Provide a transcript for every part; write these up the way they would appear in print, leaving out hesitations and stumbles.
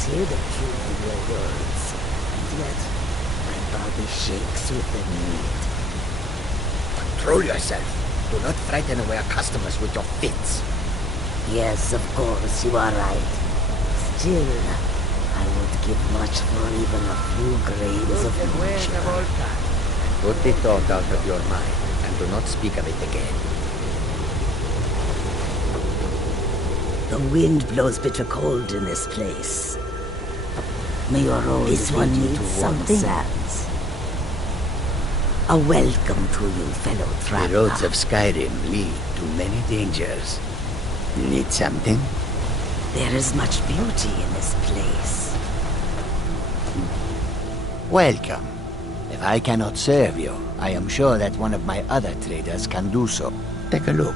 always hear the truth in your words, and yet my body shakes with the need. Control yourself. Do not frighten away our customers with your fits. Yes, of course, you are right. Still, I would give much for even a few grains of moonshine. Put the thought out of your mind, and do not speak of it again. The wind blows bitter cold in this place. May your rose lead you to warm sands. A welcome to you, fellow traveler. The roads of Skyrim lead to many dangers. Need something? There is much beauty in this place. Welcome. If I cannot serve you, I am sure that one of my other traders can do so. Take a look.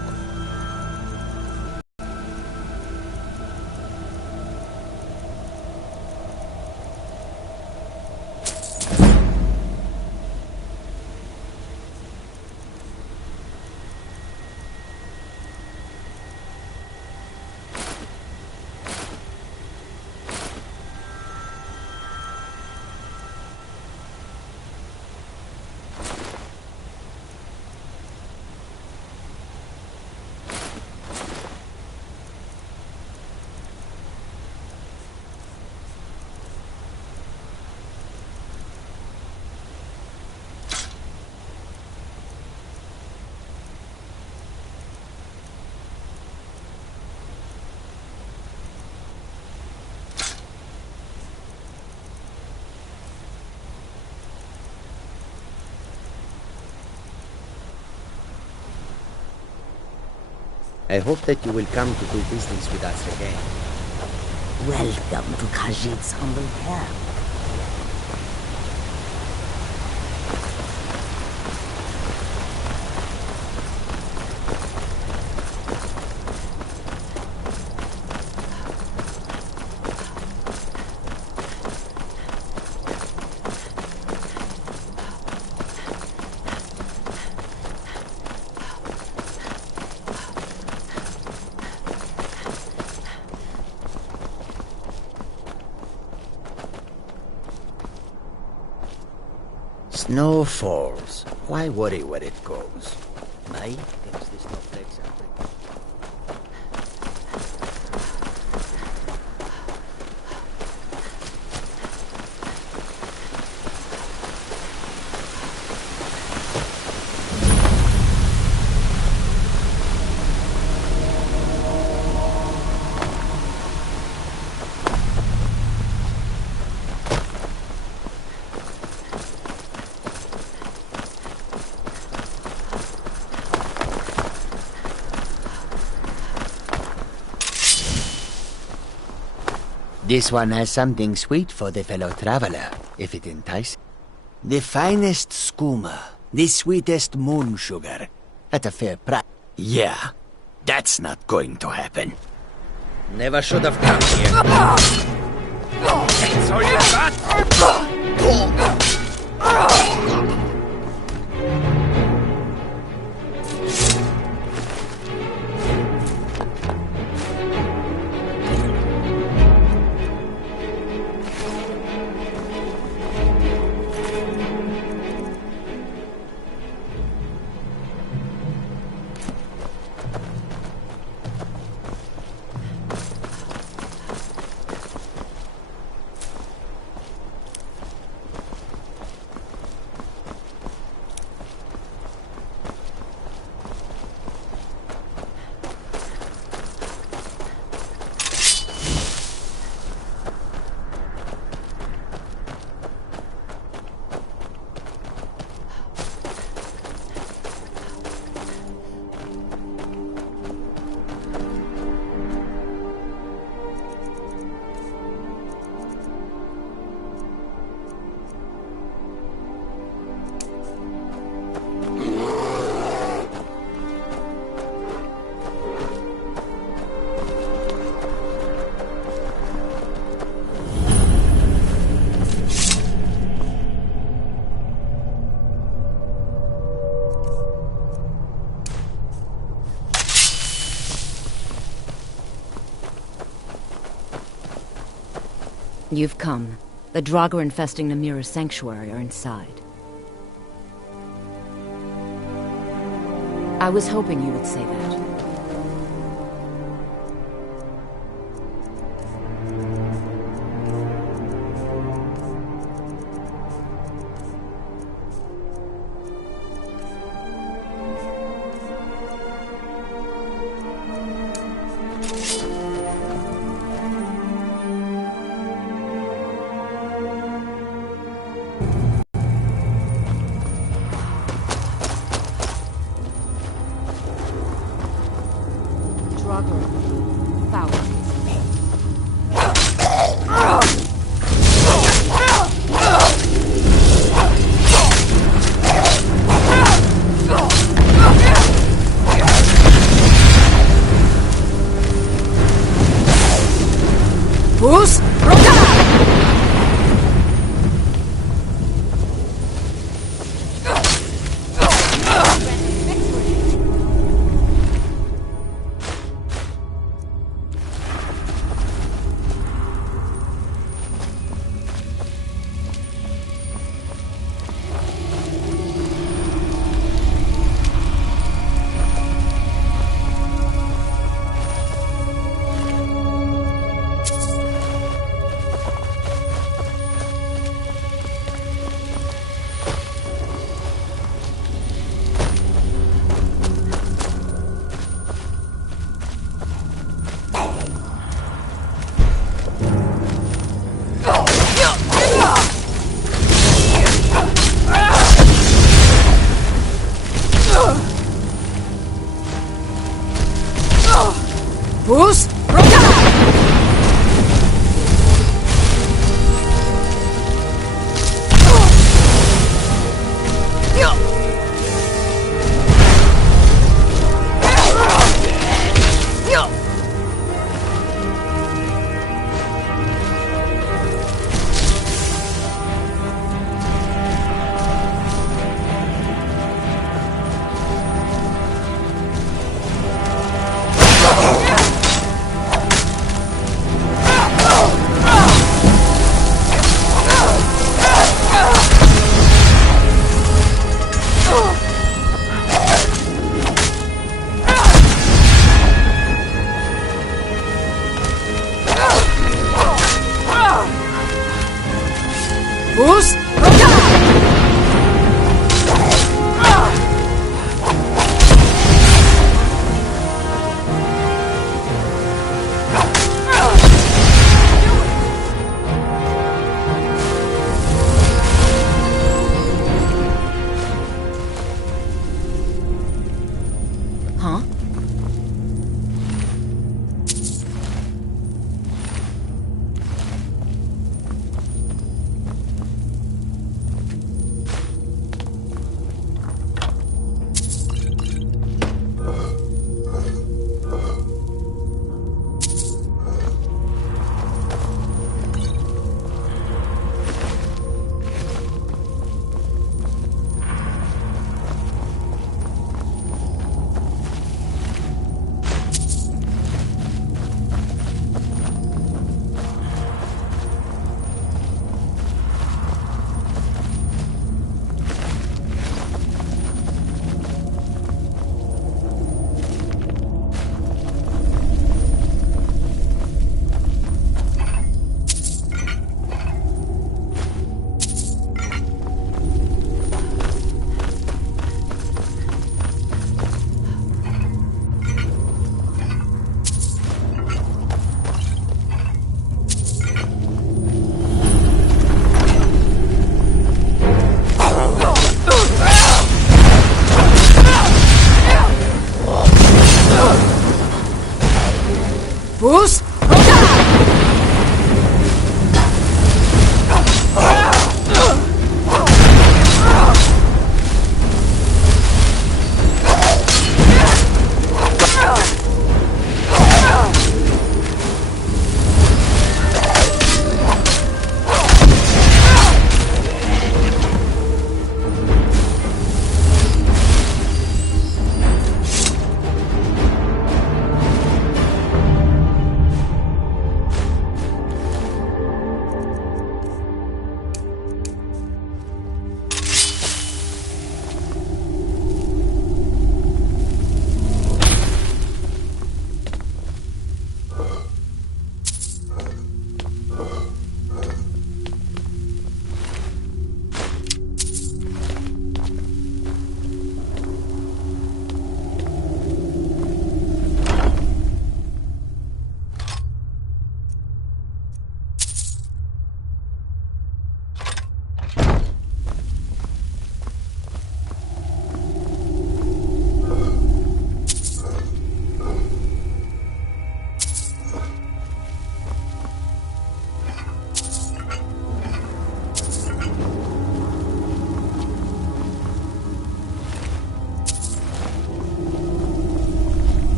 I hope that you will come to do business with us again. Welcome to Khajiit's humble camp. Snow falls. Why worry where it goes? My thinks the snowflakes are pretty. This one has something sweet for the fellow traveler, if it entices. The finest skooma, the sweetest moon sugar, at a fair price. Yeah, that's not going to happen. Never should have come here. That's all you got? You've come. The Draugr infesting Namira's sanctuary are inside. I was hoping you would say that.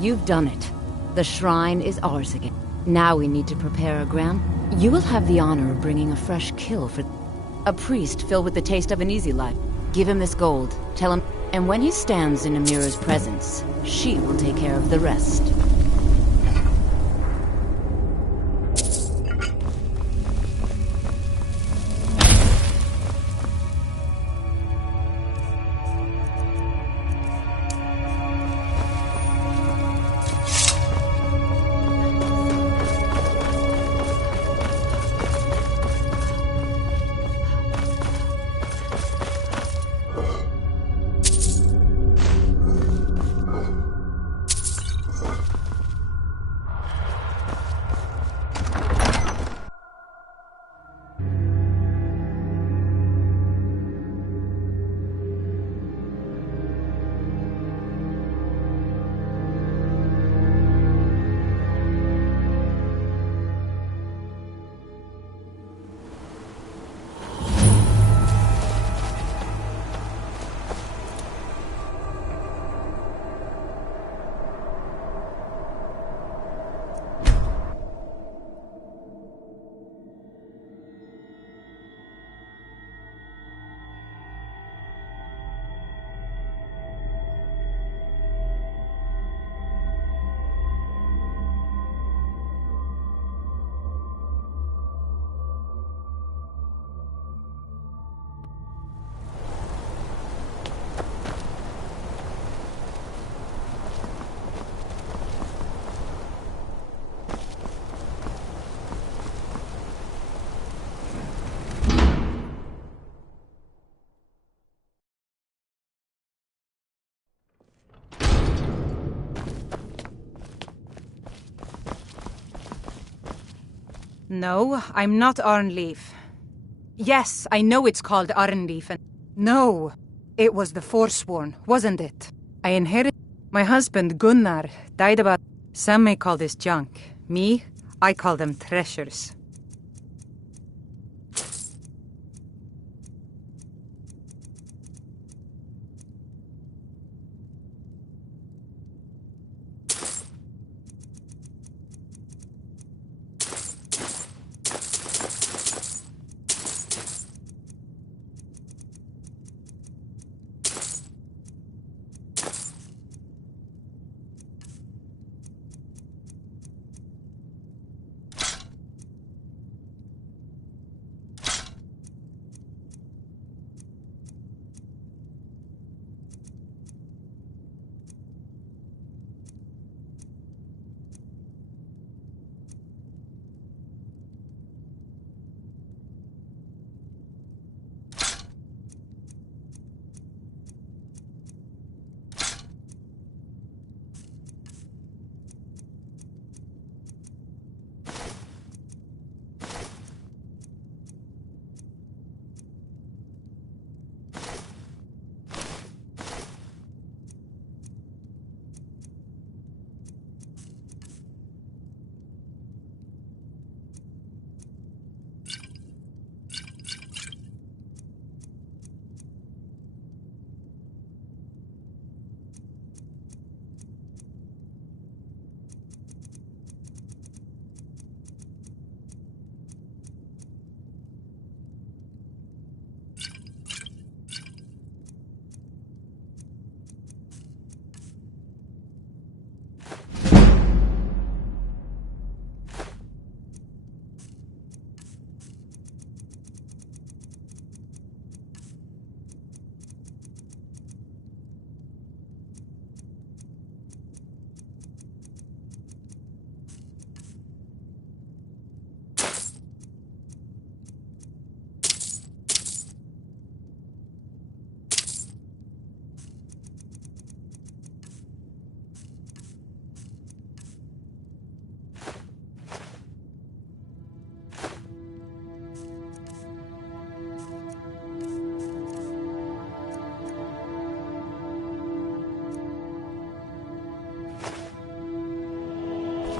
You've done it. The shrine is ours again. Now we need to prepare a grand... You will have the honor of bringing a fresh kill for... A priest filled with the taste of an easy life. Give him this gold. Tell him... And when he stands in Amira's presence, she will take care of the rest. No, I'm not Arnleif. Yes, I know it's called Arnleif and... No, it was the Forsworn, wasn't it? I inherited... My husband, Gunnar, died about... Some may call this junk. Me, I call them treasures.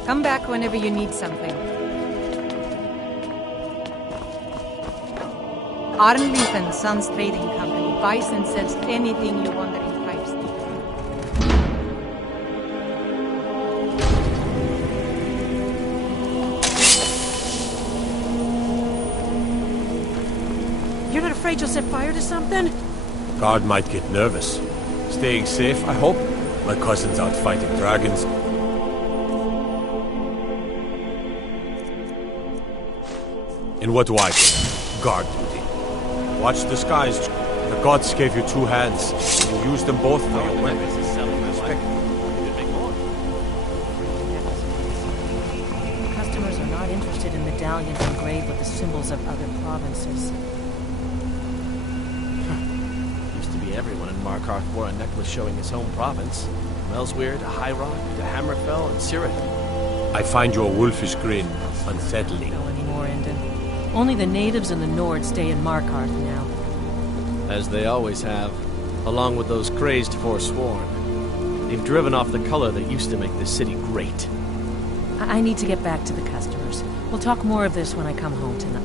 Come back whenever you need something. Arnleif and Sons Trading Company buys and sells anything you want in pipes. afraid you'll set fire to something? Guard might get nervous. Staying safe, I hope. My cousin's out fighting dragons. And what do I do? Guard duty. Watch the skies. The gods gave you 2 hands. You use them both for your weapons. Customers are not interested in medallions engraved with the symbols of other provinces. Used to be everyone in Markarth wore a necklace showing his home province. From Elsweir to High Rock to Hammerfell and Cyrodiil. I find your wolfish grin unsettling. No anymore, Endon. Only the natives and the Nord stay in Markarth now. As they always have, along with those crazed Forsworn. They've driven off the color that used to make this city great. I need to get back to the customers. We'll talk more of this when I come home tonight.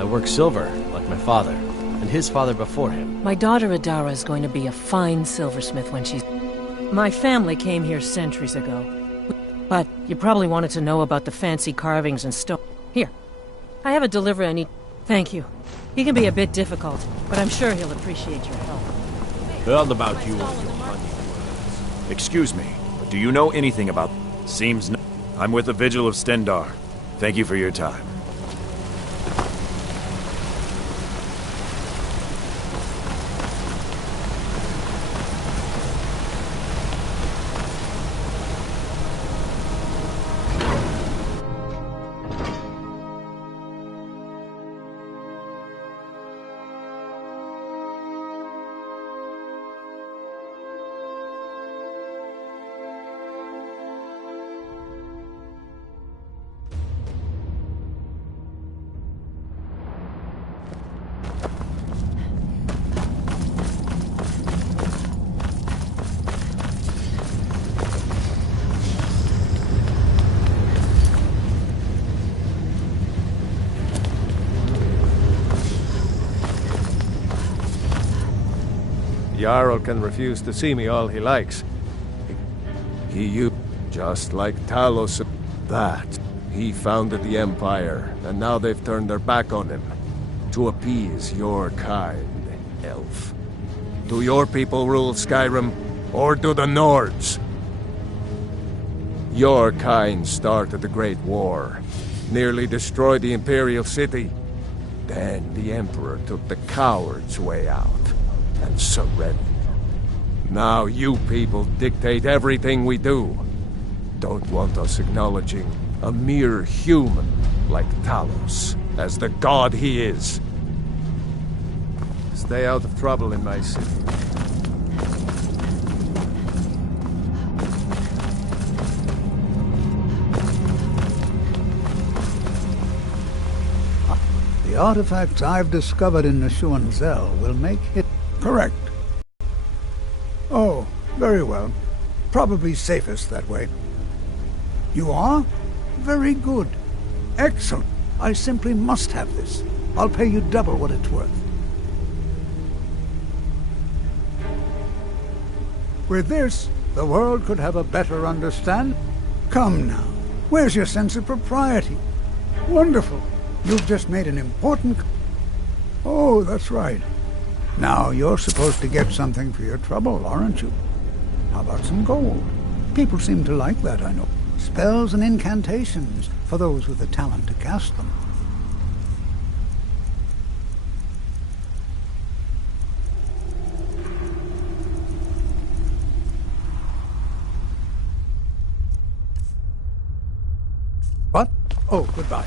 I work silver, like my father, and his father before him. My daughter Adara is going to be a fine silversmith when she's... My family came here centuries ago. But you probably wanted to know about the fancy carvings and stone. Here, I have a delivery I need... Thank you. He can be a bit difficult, but I'm sure he'll appreciate your help. Heard about you and your honey. Excuse me, but do you know anything about... Seems no... I'm with the Vigil of Stendar. Thank you for your time. Jarl can refuse to see me all he likes. You, just like Talos, that. He founded the Empire, and now they've turned their back on him. To appease your kind, elf. Do your people rule Skyrim, or do the Nords? Your kind started the Great War, nearly destroyed the Imperial City. Then the Emperor took the coward's way out and surrendered. Now you people dictate everything we do. Don't want us acknowledging a mere human like Talos as the god he is. Stay out of trouble in my city. The artifacts I've discovered in Neshuan Zell will make it... Correct. Oh, very well. Probably safest that way. You are? Very good. Excellent. I simply must have this. I'll pay you double what it's worth. With this, the world could have a better understanding. Come now. Where's your sense of propriety? Wonderful. You've just made an important... Oh, that's right. Now, you're supposed to get something for your trouble, aren't you? How about some gold? People seem to like that, I know. Spells and incantations, for those with the talent to cast them. What? Oh, goodbye.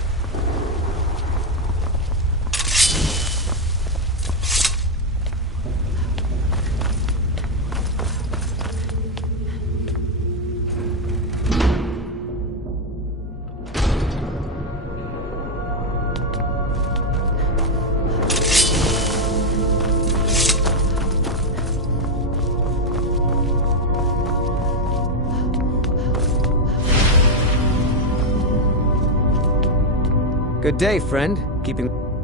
Good day, friend.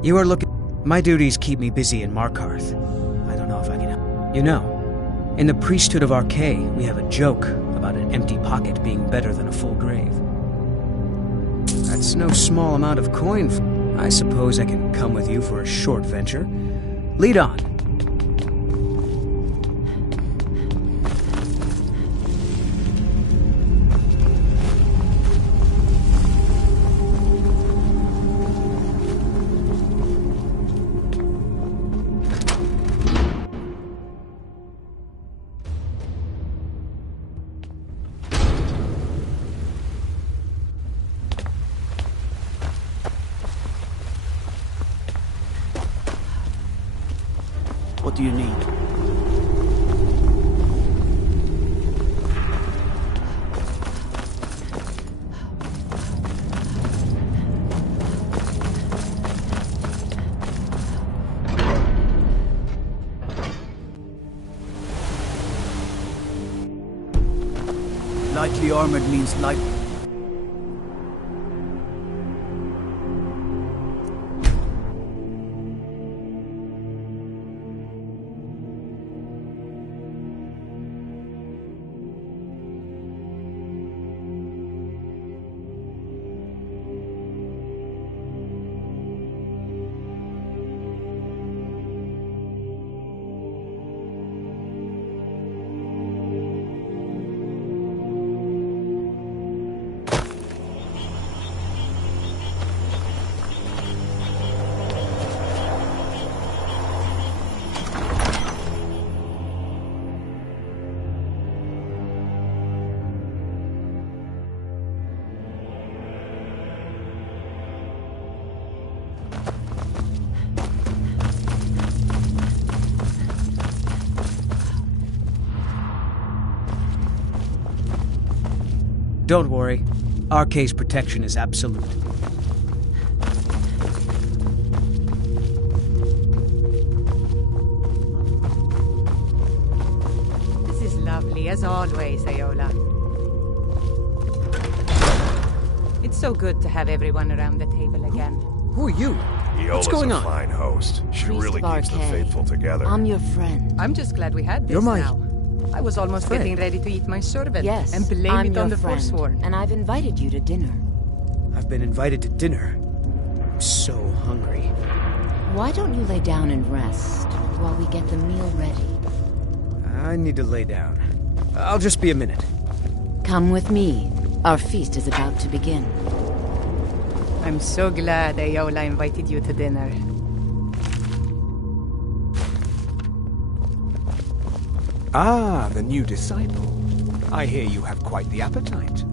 You are looking... My duties keep me busy in Markarth. I don't know if I can help. You know, in the priesthood of Arkay, we have a joke about an empty pocket being better than a full grave. That's no small amount of coin. I suppose I can come with you for a short venture. Lead on. What do you need? Lightly armored means light. Don't worry. RK's protection is absolute. This is lovely, as always, Ayola. It's so good to have everyone around the table again. Who are you? Iola's going a on? fine host. She Priest really keeps the Barkay. faithful together. I'm your friend. I'm just glad we had this You're my now. I was almost friend. getting ready to eat my servant Yes, and blame I'm it your on the friend, Forsworn. and I've invited you to dinner. I've been invited to dinner. I'm so hungry. Why don't you lay down and rest while we get the meal ready? I need to lay down. I'll just be a minute. Come with me. Our feast is about to begin. I'm so glad Ayola invited you to dinner. Ah, the new disciple. I hear you have quite the appetite.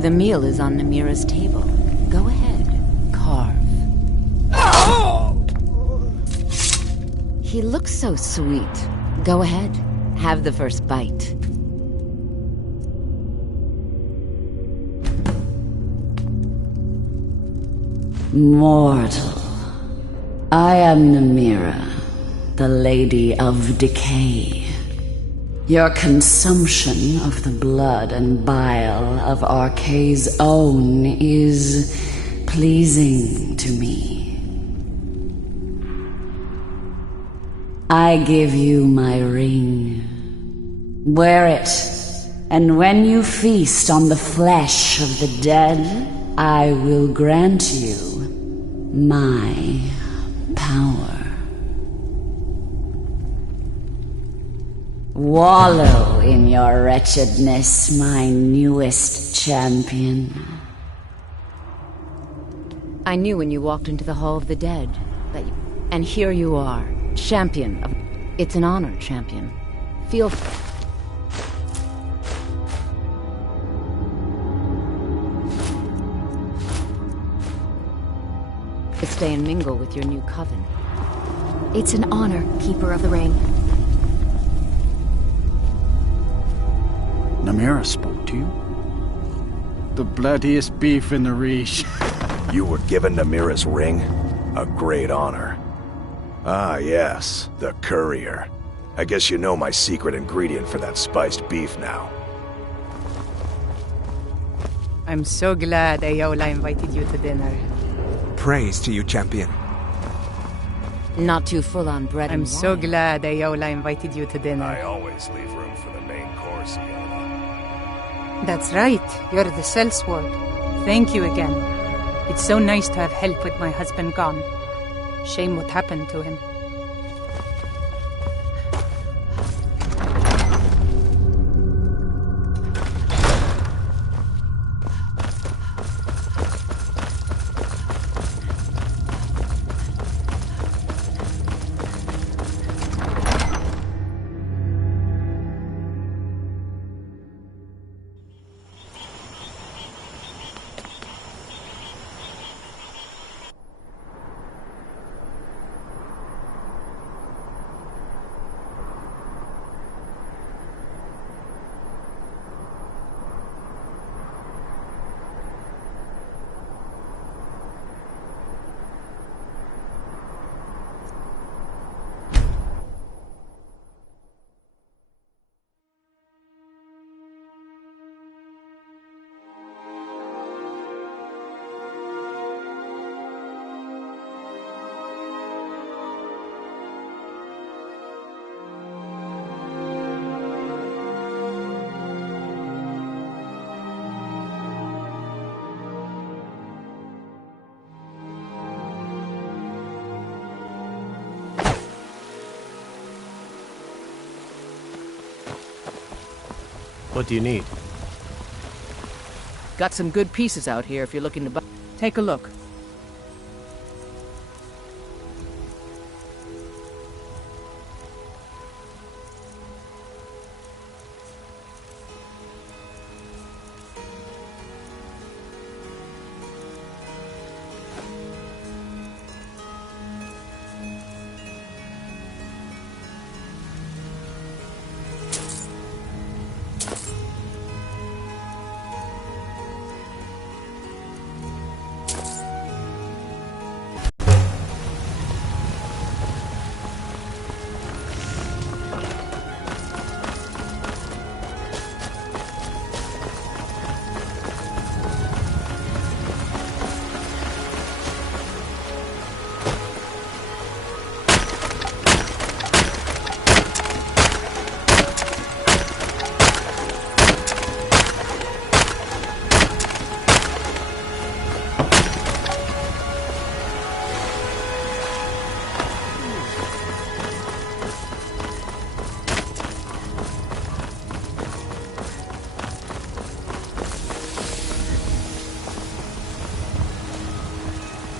The meal is on Namira's table. Go ahead, carve. He looks so sweet. Go ahead, have the first bite. Mortal, I am Namira, the Lady of Decay. Your consumption of the blood and bile of RK's own is pleasing to me. I give you my ring. Wear it, and when you feast on the flesh of the dead, I will grant you my power. Wallow in your wretchedness, my newest champion. I knew when you walked into the Hall of the Dead that you... And here you are, champion of... It's an honor, champion. Feel... to stay and mingle with your new coven. It's an honor, Keeper of the Ring. Namira spoke to you? The bloodiest beef in the Reach. You were given Namira's ring? A great honor. Ah, yes, the courier. I guess you know my secret ingredient for that spiced beef now. I'm so glad Ayola invited you to dinner. praise to you, champion. Not too full on bread I'm and so wine. glad Ayola invited you to dinner. I always leave room for the main course, Iona. That's right. You're the sellsword. Thank you again. It's so nice to have help with my husband gone. Shame what happened to him. What do you need? Got some good pieces out here if you're looking to buy. Take a look.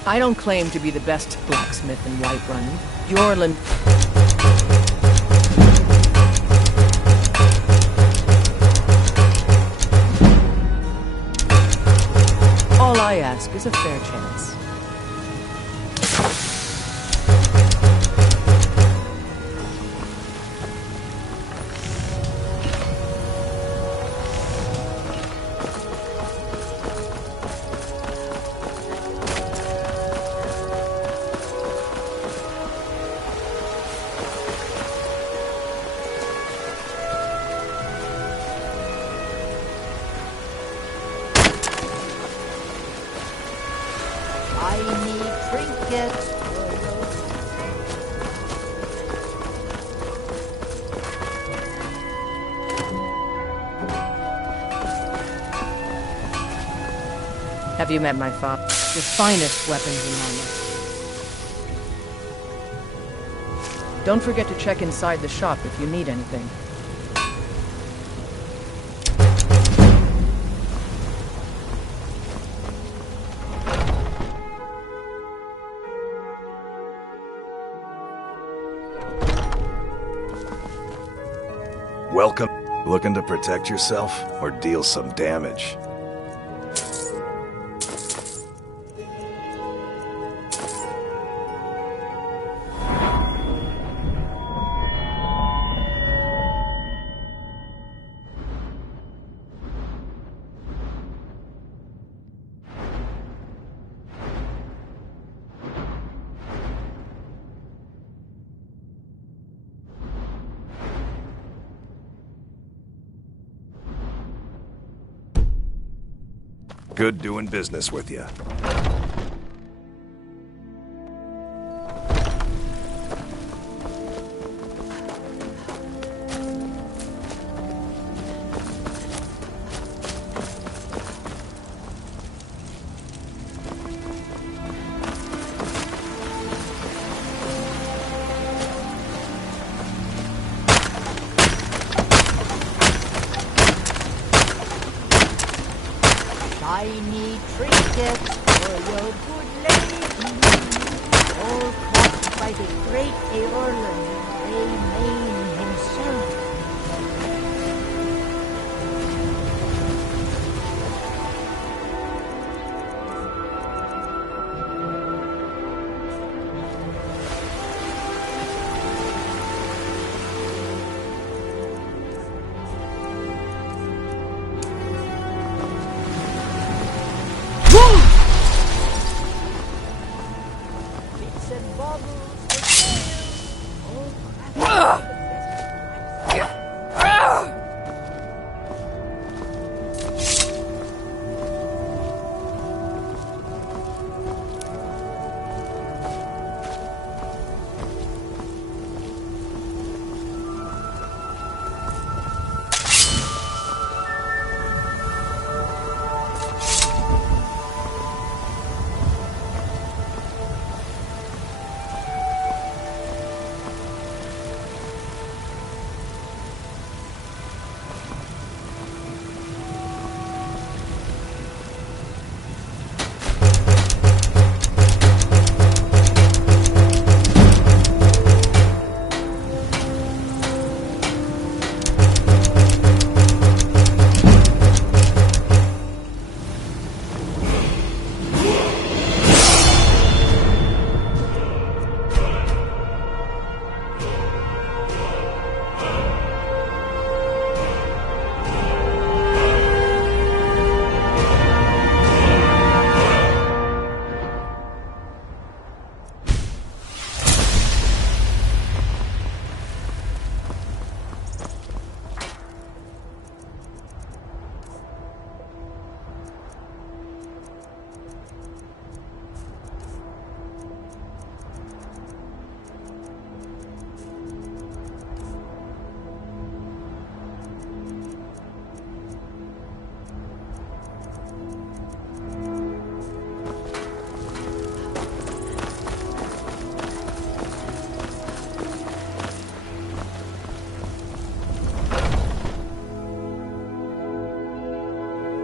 I don't claim to be the best blacksmith in Whiterun. Yorlin. All I ask is a fair chance. Have you met my father? The finest weapons and armor. Don't forget to check inside the shop if you need anything. Welcome. Looking to protect yourself or deal some damage? Good doing business with you. the great Eorlund Remain himself.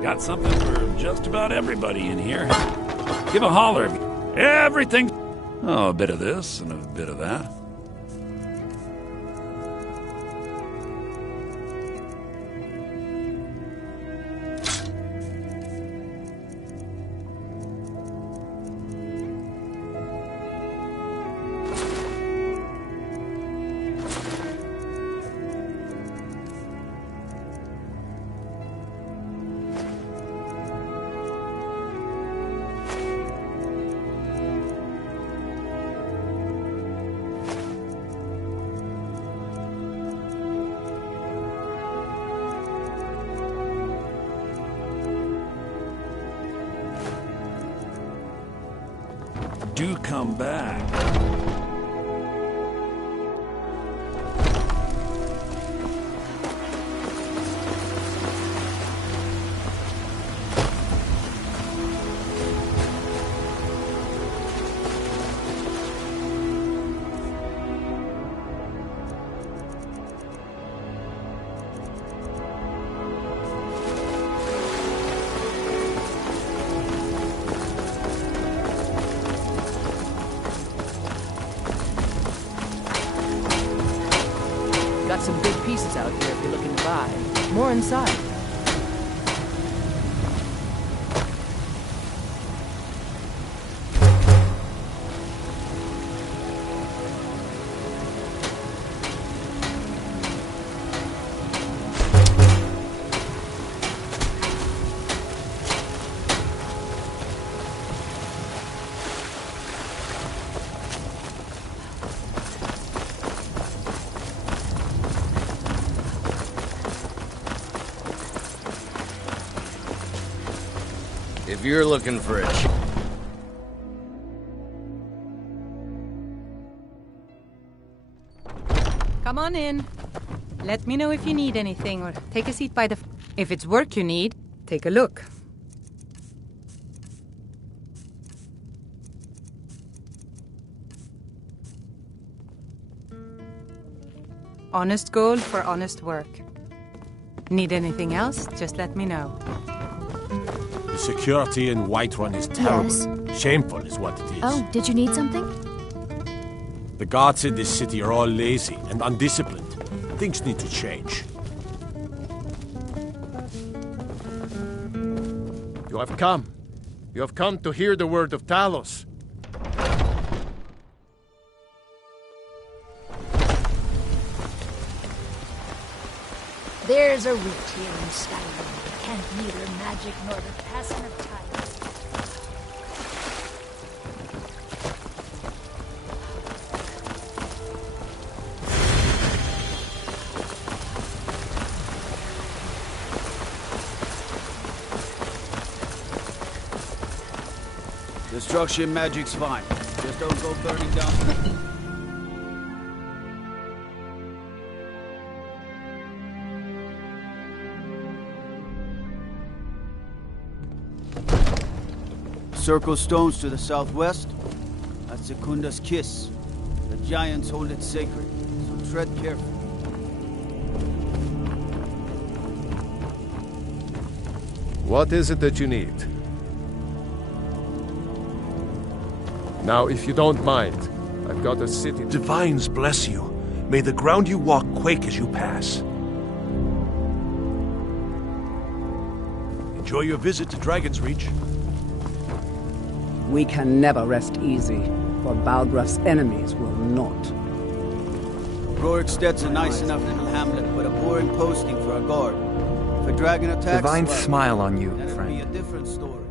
Got something for just about everybody in here. Give a holler. Everything. Oh, a bit of this and a bit of that. Do come back. Got some good pieces out here if you're looking to buy. More inside. If you're looking for a Come on in. Let me know if you need anything, or take a seat by the... If it's work you need, take a look. Honest gold for honest work. Need anything else, just let me know. The security in Whiterun is terrible. Yes. Shameful is what it is. Oh, did you need something? The guards in this city are all lazy and undisciplined. Things need to change. You have come. You have come to hear the word of Talos. There's a root here in Skyrim that can't neither magic nor the passing of time. Destruction magic's fine. Just don't go burning down. Circle stones to the southwest. That's Secunda's kiss. The giants hold it sacred, so tread carefully. What is it that you need? Now, if you don't mind, I've got a city... Divines bless you. May the ground you walk quake as you pass. Enjoy your visit to Dragon's Reach. We can never rest easy, for Balgraf's enemies will not. Roriksted's a nice enough little hamlet, but a boring posting for a guard. If a dragon attacks... Divines well, smile on you, then it'll friend. be a different story.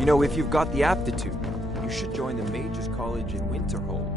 You know, if you've got the aptitude, you should join the Mages College in Winterhold.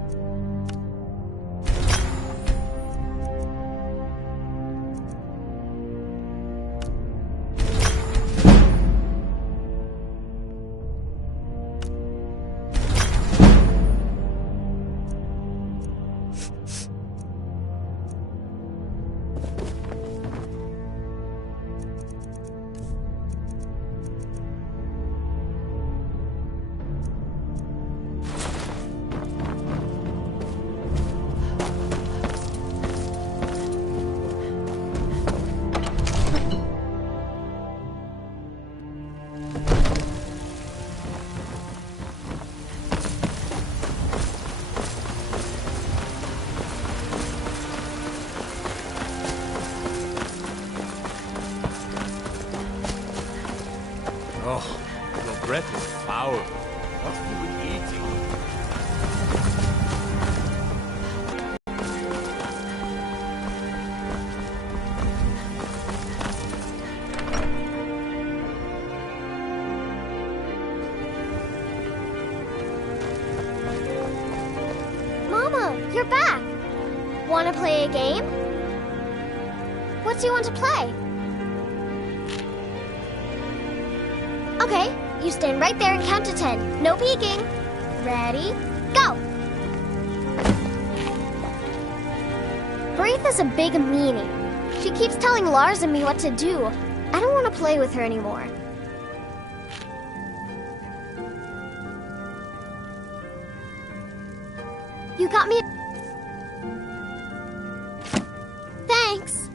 Oh, your breath is foul. What are you eating? Mama, you're back. Want to play a game? What do you want to play? Okay, you stand right there and count to 10. No peeking. Ready? Go! Braitha's a big meanie. She keeps telling Lars and me what to do. I don't want to play with her anymore. You got me. Thanks.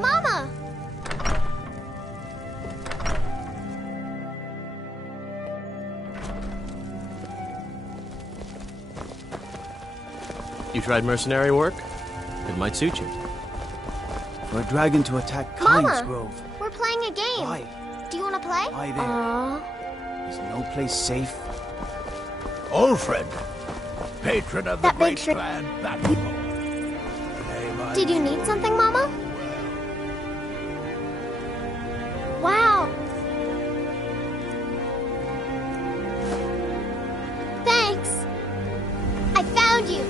Mama! You tried mercenary work? It might suit you. For a dragon to attack Mama, Kyne's Grove. we're playing a game. Why? Do you want to play? Why there? Is no place safe? Ulfred, patron of the That great big ship. clan Battleful. Did you need something, Mama? Wow. Thanks. I found you.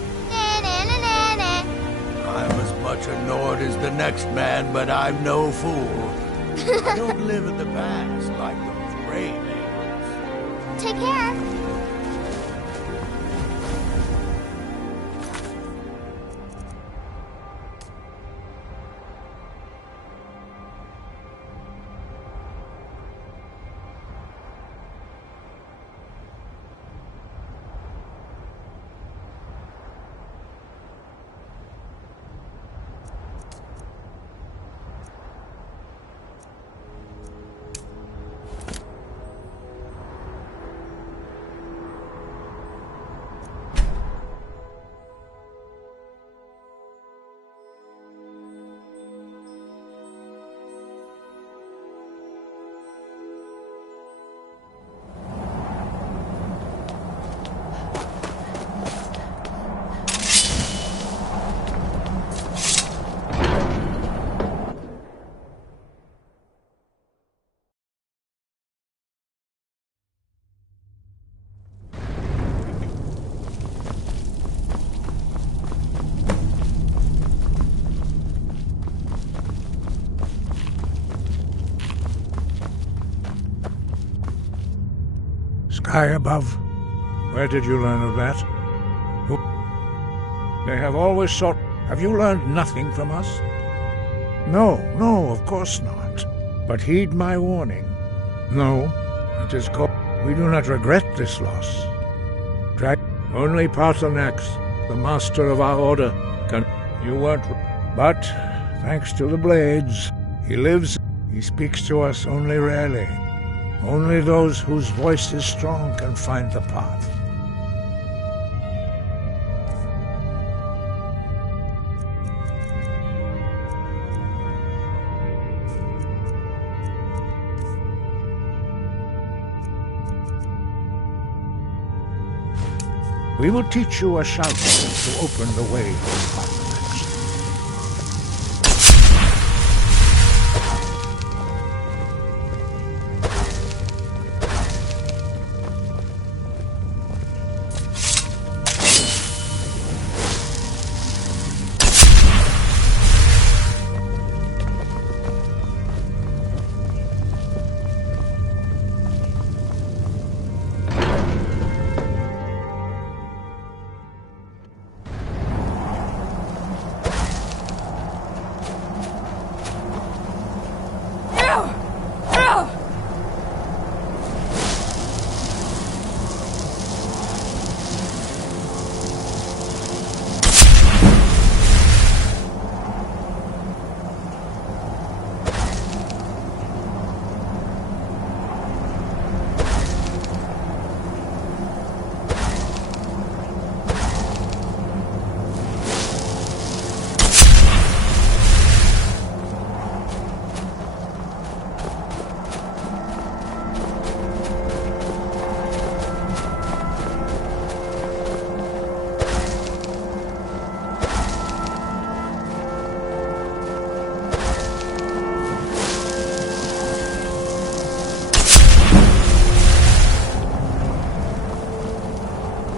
I'm as much a Nord as the next man, but I'm no fool. I don't live in the past like those gray men. Take care. Sky above. Where did you learn of that? Who? They have always sought... Have you learned nothing from us? No, of course not. But heed my warning. No, it is called... We do not regret this loss. Only Parthenax, the master of our order, can... You weren't... But, thanks to the blades, he lives... He speaks to us only rarely. Only those whose voice is strong can find the path. We will teach you a shout to open the way to Parthenax.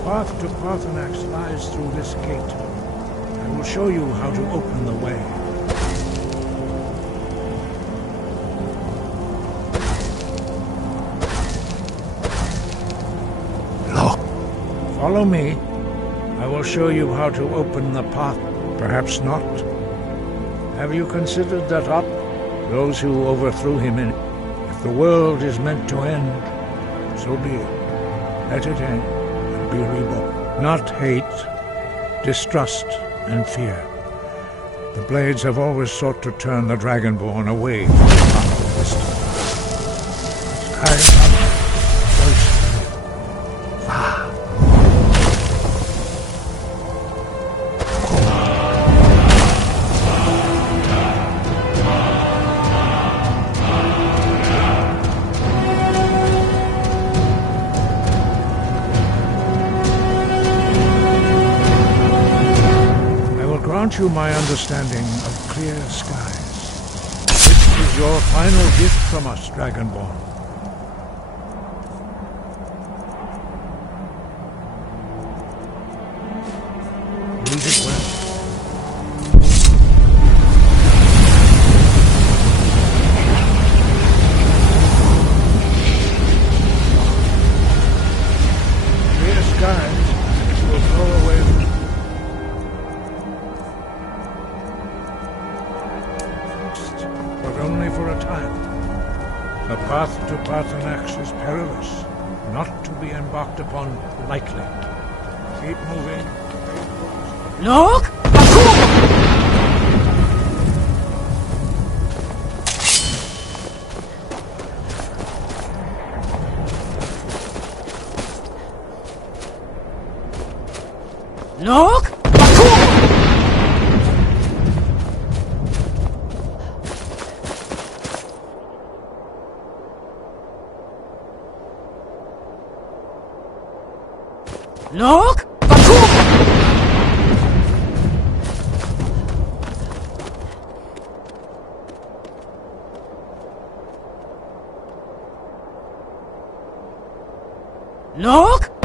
path to Parthenax lies through this gate. I will show you how to open the way. Look. Follow me. I will show you how to open the path. Perhaps not. Have you considered that up those who overthrew him in? If the world is meant to end, so be it. Let it end and be reborn. Not hate, distrust, and fear. The Blades have always sought to turn the Dragonborn away from the path of wisdom. you my understanding of clear skies. This is your final gift from us, Dragonborn. Read it well. Clear skies will throw away but only for a time. The path to Parthenax is perilous, not to be embarked upon lightly. Keep moving. Look! Look! Look! Look!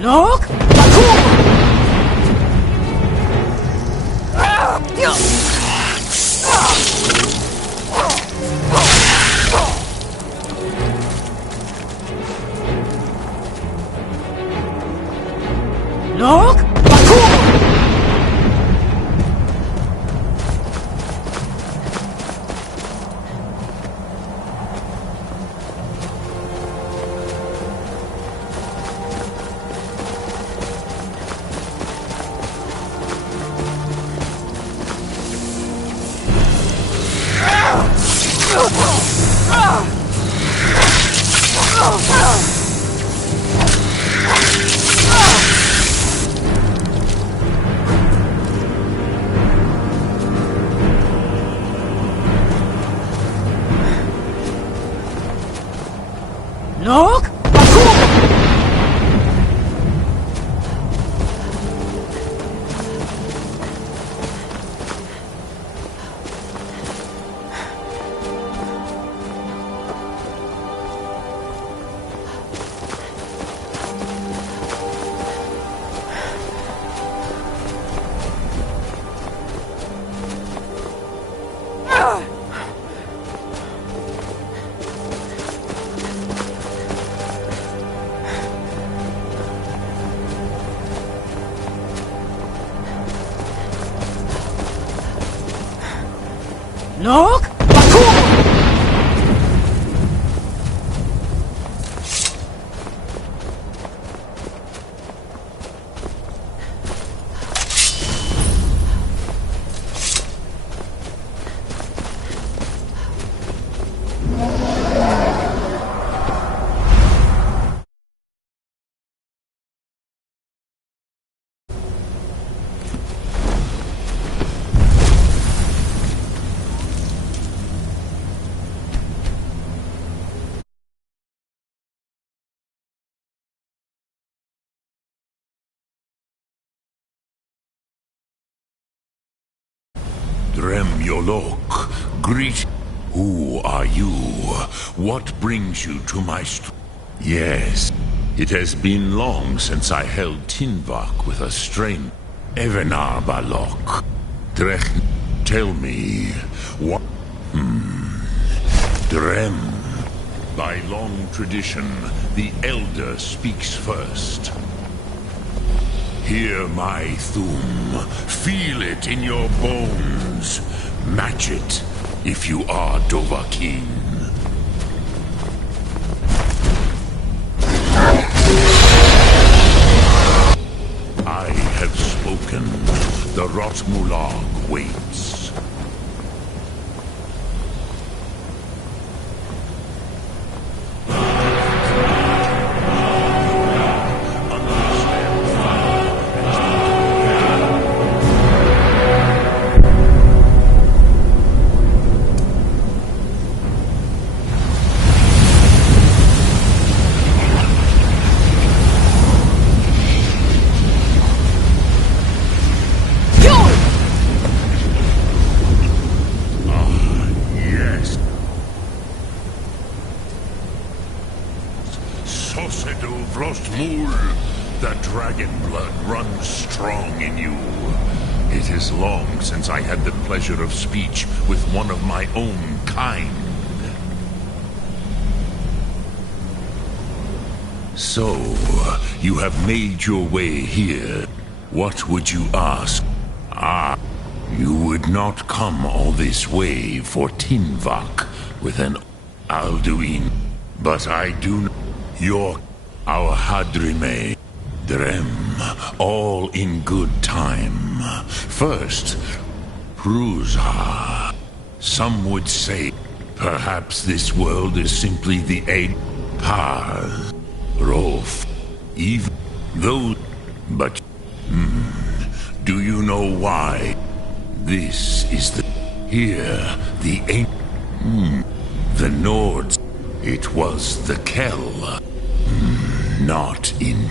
Look! Look! Look! Look! Look! Dremyolok, greet. Who are you? What brings you to my Yes, it has been long since I held Tinvak with a strain. Evenar Balok. Drech, tell me, what? Drem. By long tradition, the Elder speaks first. Hear my Thum. Feel it in your bones. Match it, if you are Dovahkiin. I have spoken. broken. The Rotmulag waits. The dragon blood runs strong in you. It is long since I had the pleasure of speech with one of my own kind. So, you have made your way here. What would you ask? Ah, you would not come all this way for Tinvak with an Alduin. But I do know our Hadrime, Drem, all in good time. First, Pruzha. Some would say, perhaps this world is simply the Aid Paz, Rolf, even though. But, do you know why? This is here, the the Nords. It was the Kel, not in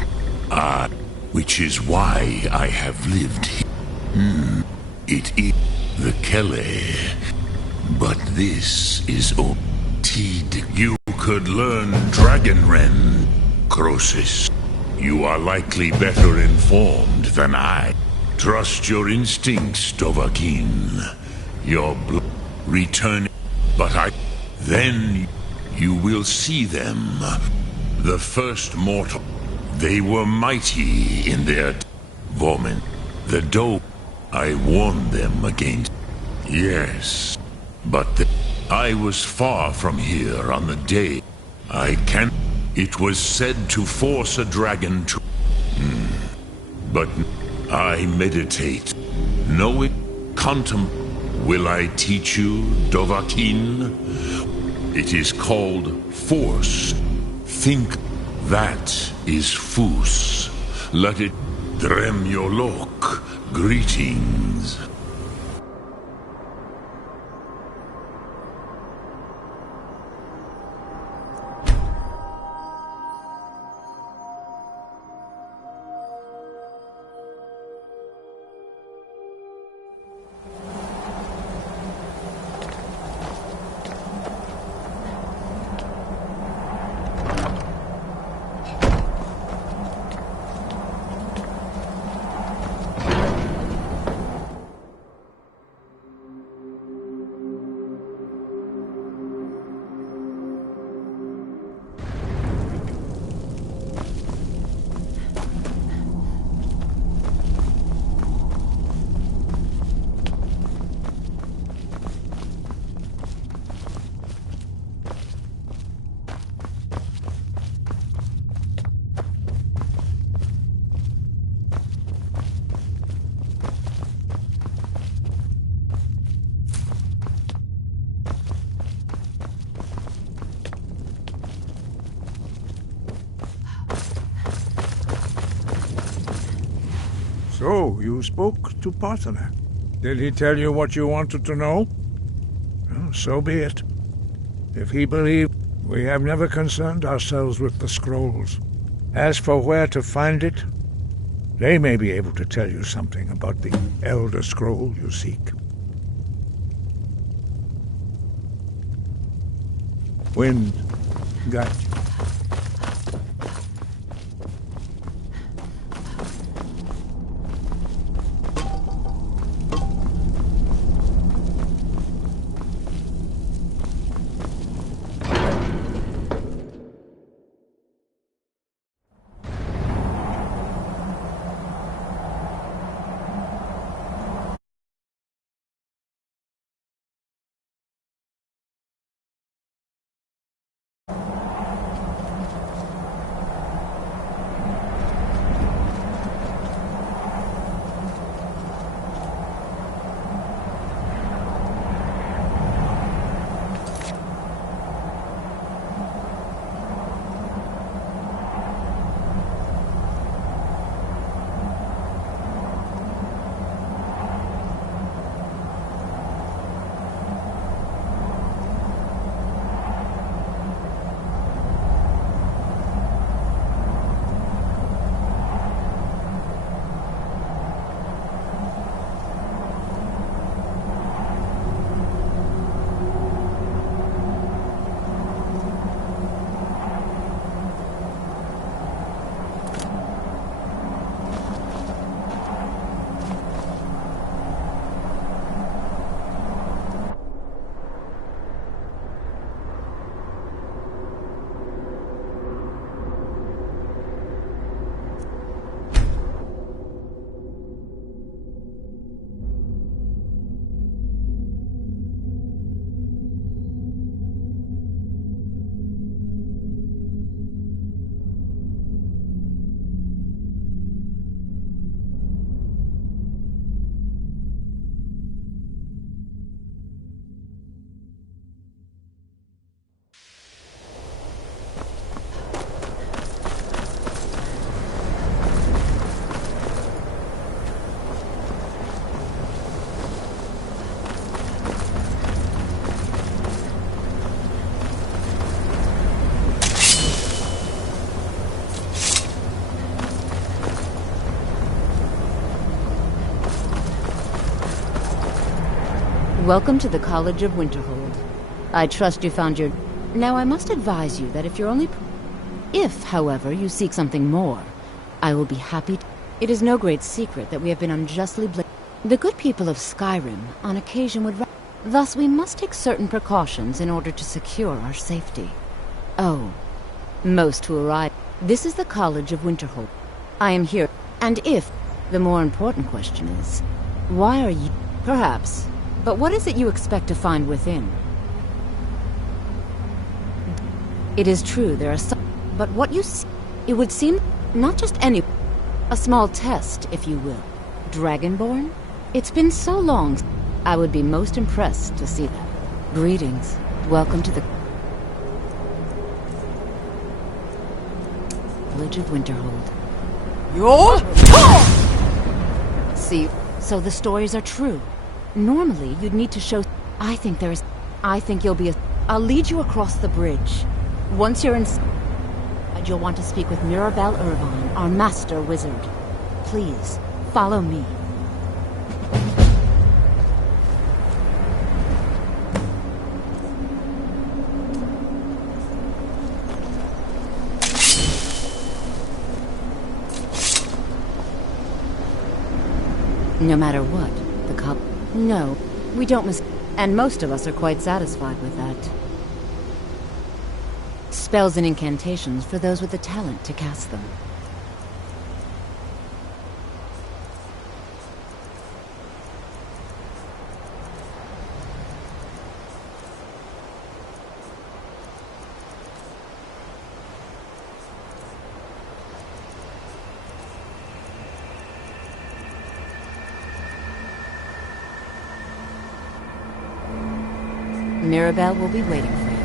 which is why I have lived here. It is the Kele, but this is Tid. You could learn Dragonren, Crosis. You are likely better informed than I. Trust your instincts, Dovahkiin. Your blood return, but then you will see them. The first mortal. They were mighty in their vomit. The dope, I warned them against. Yes, but I was far from here on the day. It was said to force a dragon to. But I meditate. Know it, Will I teach you, Dovahkiin? It is called force. Think that is Fus. Let it Drem Yolok. Greetings. So, you spoke to Partner. Did he tell you what you wanted to know? Well, so be it. If he believed, we have never concerned ourselves with the scrolls. As for where to find it, they may be able to tell you something about the Elder Scroll you seek. Wind, guide you. Welcome to the College of Winterhold. I trust you found your... Now, I must advise you that if you're only... If, however, you seek something more, I will be happy to... It is no great secret that we have been unjustly blamed. The good people of Skyrim, on occasion, would... Thus, we must take certain precautions in order to secure our safety. Oh, most who arrive... This is the College of Winterhold. I am here, and if... The more important question is, why are you... Perhaps, but what is it you expect to find within? It is true, there are some... But what you see... It would seem not just any... A small test, if you will. Dragonborn? It's been so long... I would be most impressed to see that. Greetings. Welcome to the... College of Winterhold. See, so the stories are true. Normally, you'd need to show... I think you'll be a... I'll lead you across the bridge. Once you're inside, you'll want to speak with Mirabelle Irvine, our master wizard. Please, follow me. No matter what, the cop... No, we don't And most of us are quite satisfied with that. Spells and incantations for those with the talent to cast them. Mirabelle will be waiting for you.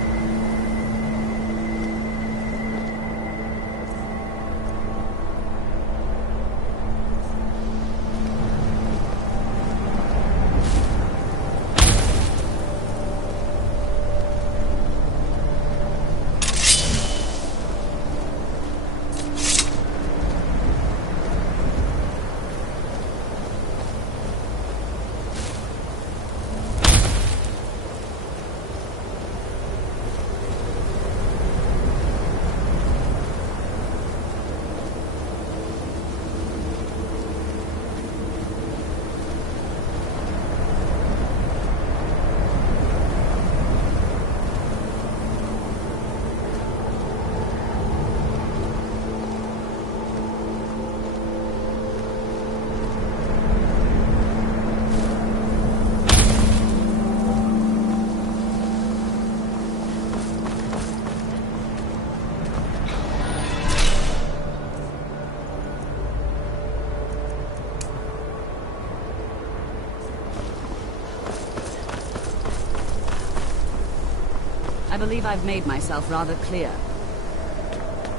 I believe I've made myself rather clear.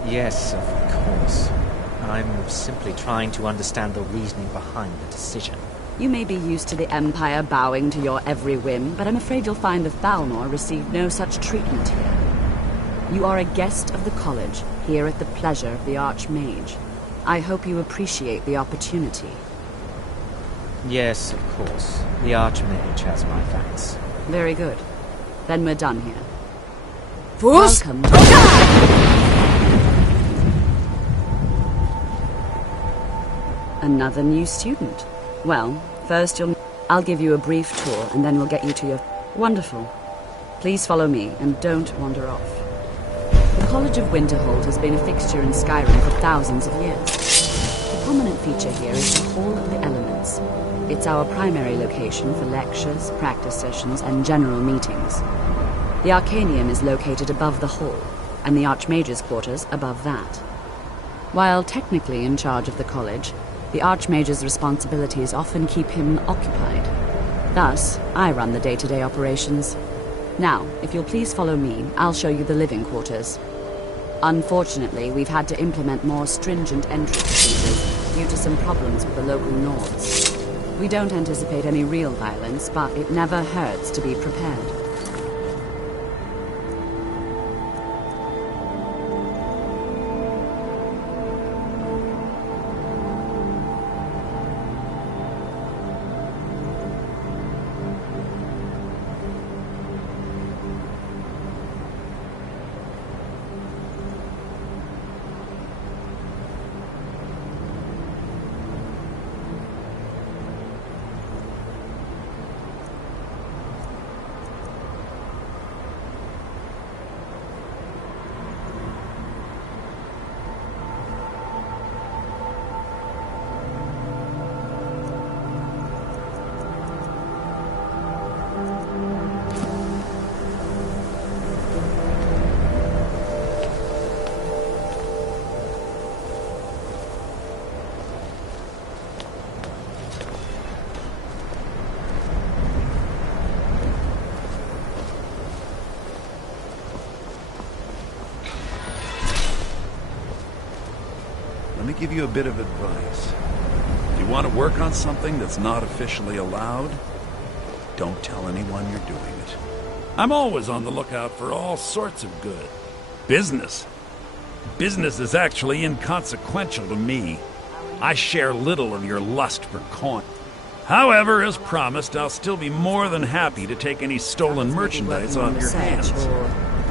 Yes, of course. I'm simply trying to understand the reasoning behind the decision. You may be used to the Empire bowing to your every whim, but I'm afraid you'll find the Thalnor received no such treatment here. You are a guest of the college, here at the pleasure of the Archmage. I hope you appreciate the opportunity. Yes, of course. The Archmage has my thanks. Very good. Then we're done here. Fools! Welcome. Another new student. Well, first I'll give you a brief tour, and then we'll get you to your... Wonderful. Please follow me, and don't wander off. The College of Winterhold has been a fixture in Skyrim for thousands of years. The prominent feature here is the Hall of the Elements. It's our primary location for lectures, practice sessions, and general meetings. The Arcanium is located above the hall, and the Archmage's quarters above that. While technically in charge of the college, the Archmage's responsibilities often keep him occupied. Thus, I run the day-to-day operations. Now, if you'll please follow me, I'll show you the living quarters. Unfortunately, we've had to implement more stringent entry procedures due to some problems with the local Nords. We don't anticipate any real violence, but it never hurts to be prepared. to give you a bit of advice. If you want to work on something that's not officially allowed, don't tell anyone you're doing it. I'm always on the lookout for all sorts of good. Business. Business is actually inconsequential to me. I share little of your lust for coin. However, as promised, I'll still be more than happy to take any stolen merchandise off your hands.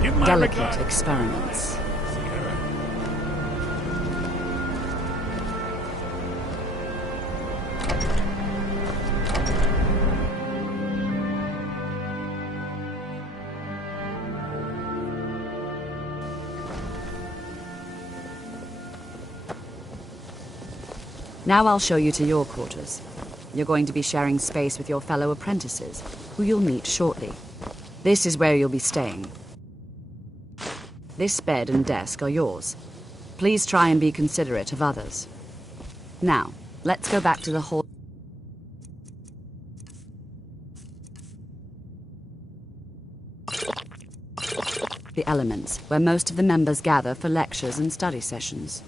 Give my Delicate regards. experiments. Now I'll show you to your quarters. You're going to be sharing space with your fellow apprentices, who you'll meet shortly. This is where you'll be staying. This bed and desk are yours. Please try and be considerate of others. Now, let's go back to the hall. The elements, where most of the members gather for lectures and study sessions.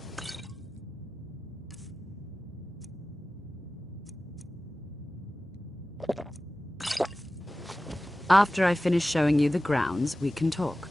After I finish showing you the grounds, we can talk.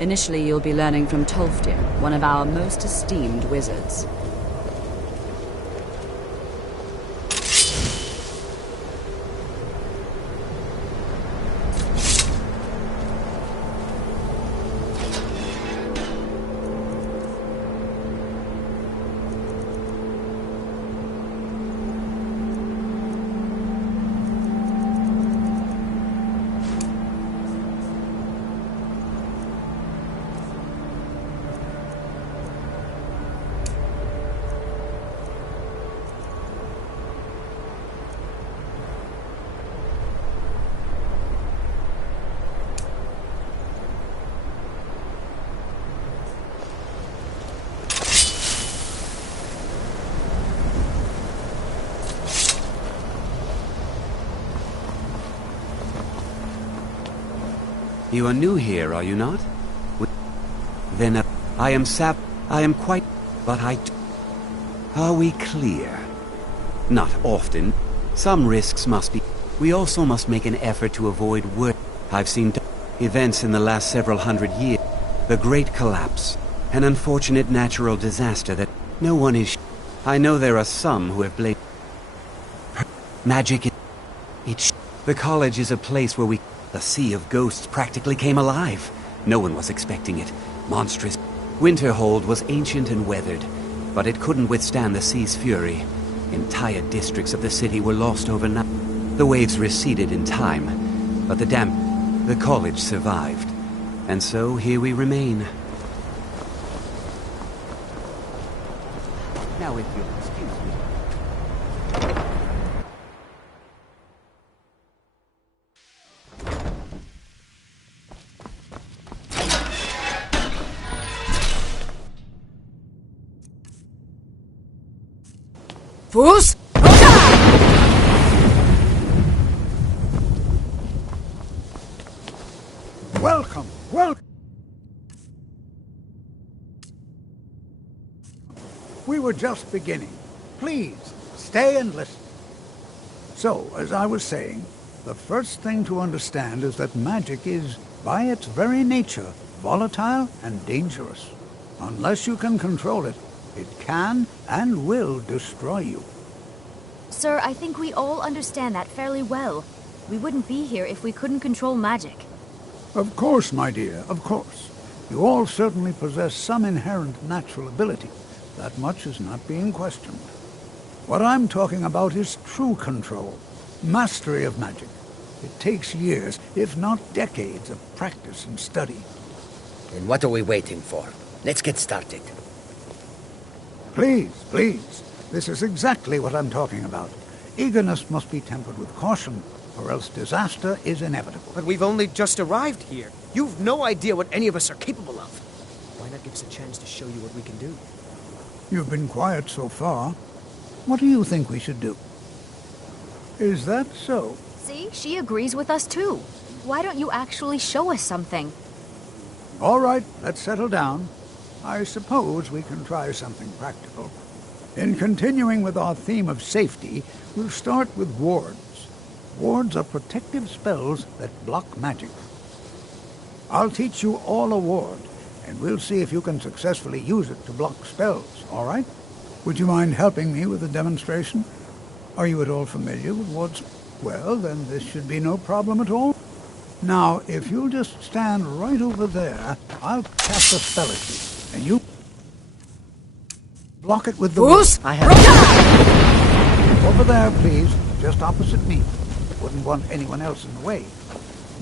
Initially, you'll be learning from Tolfdir, one of our most esteemed wizards. You are new here, are you not? Then I am Sap. I am quite... But Are we clear? Not often. Some risks must be... We also must make an effort to avoid work. I've seen events in the last several hundred years. The Great Collapse. An unfortunate natural disaster that no one is... I know there are some who have blamed... Magic... The college is a place where we... The Sea of Ghosts practically came alive. No one was expecting it. Monstrous. Winterhold was ancient and weathered, but it couldn't withstand the sea's fury. Entire districts of the city were lost overnight. The waves receded in time, but the college survived. And so here we remain. Now if you'll excuse me. Fools! Welcome, welcome. We were just beginning. Please, stay and listen. So, as I was saying, the first thing to understand is that magic is, by its very nature, volatile and dangerous. Unless you can control it, it can and will destroy you. Sir, I think we all understand that fairly well. We wouldn't be here if we couldn't control magic. Of course, my dear, of course. You all certainly possess some inherent natural ability. That much is not being questioned. What I'm talking about is true control, mastery of magic. It takes years, if not decades, of practice and study. Then what are we waiting for? Let's get started. Please, please. This is exactly what I'm talking about. Eagerness must be tempered with caution, or else disaster is inevitable. But we've only just arrived here. You've no idea what any of us are capable of. Why not give us a chance to show you what we can do? You've been quiet so far. What do you think we should do? Is that so? See, she agrees with us too. Why don't you actually show us something? All right, let's settle down. I suppose we can try something practical. In continuing with our theme of safety, we'll start with wards. Wards are protective spells that block magic. I'll teach you all a ward, and we'll see if you can successfully use it to block spells, all right? Would you mind helping me with the demonstration? Are you at all familiar with wards? Well, then this should be no problem at all. Now, if you'll just stand right over there, I'll cast a spell at you, and you block it with the ward. I have... Over there, please, just opposite me. Wouldn't want anyone else in the way.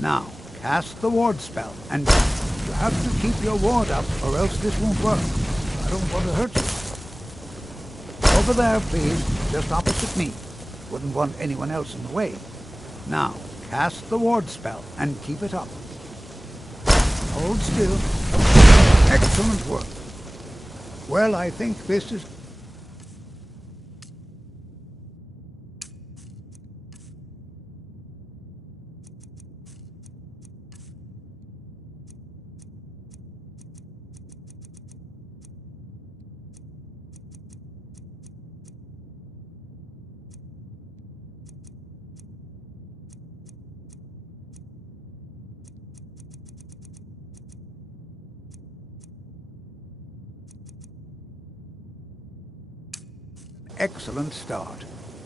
Now, cast the ward spell, and you have to keep your ward up, or else this won't work. I don't want to hurt you. Over there, please, just opposite me. Wouldn't want anyone else in the way. Now, cast the ward spell, and keep it up. Hold still. Excellent work. Well, I think this is... excellent start.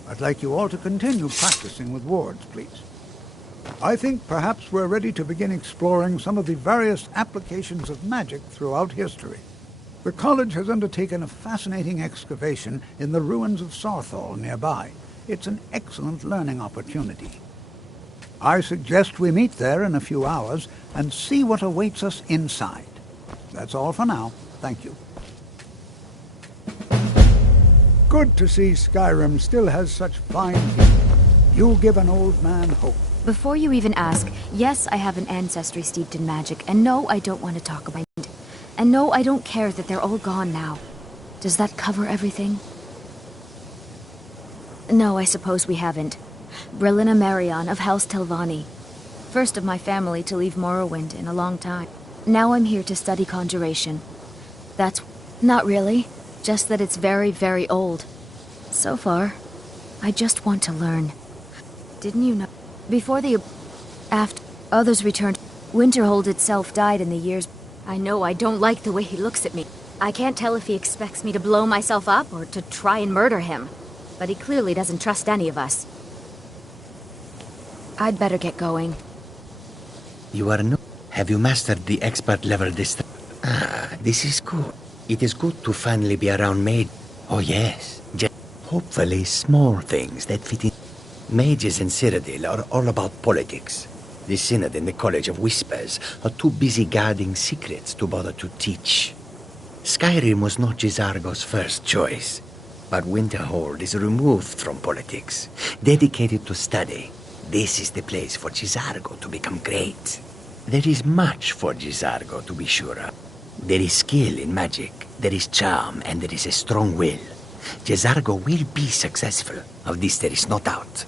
I'd like you all to continue practicing with wards, please. I think perhaps we're ready to begin exploring some of the various applications of magic throughout history. The college has undertaken a fascinating excavation in the ruins of Sarthal nearby. It's an excellent learning opportunity. I suggest we meet there in a few hours and see what awaits us inside. That's all for now. Thank you. Good to see Skyrim still has such fine people. You give an old man hope. Before you even ask, yes, I have an ancestry steeped in magic, and no, I don't want to talk about it. And no, I don't care that they're all gone now. Does that cover everything? No, I suppose we haven't. Brillina Marion of House Telvanni. First of my family to leave Morrowind in a long time. Now I'm here to study conjuration. That's... not really. Just that it's very, very old. So far, I just want to learn. Didn't you know? Before the... after others returned, Winterhold itself died in the years... I know I don't like the way he looks at me. I can't tell if he expects me to blow myself up or to try and murder him. But he clearly doesn't trust any of us. I'd better get going. You are new. Have you mastered the expert level Ah, this is good. It is good to finally be around mage. Oh yes, just hopefully small things that fit in. Mages in Cyrodiil are all about politics. The Synod and the College of Whispers are too busy guarding secrets to bother to teach. Skyrim was not Gisargo's first choice, but Winterhold is removed from politics, dedicated to study. This is the place for Gisargo to become great. There is much for Gisargo to be sure of. There is skill in magic, there is charm, and there is a strong will. Gisargo will be successful. Of this there is no doubt.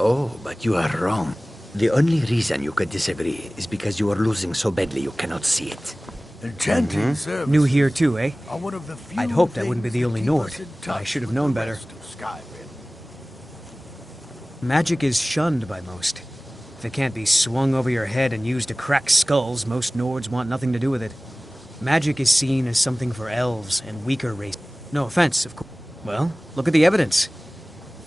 Oh, but you are wrong. The only reason you could disagree is because you are losing so badly you cannot see it. Enchanting service. New here too, eh? Are one of the few I'd hoped I wouldn't be things the only that keep Nord. us in I touch should have with known the better. rest of Skyrim. Magic is shunned by most. If it can't be swung over your head and used to crack skulls, most Nords want nothing to do with it. Magic is seen as something for elves and weaker races. No offense, of course. Well, look at the evidence.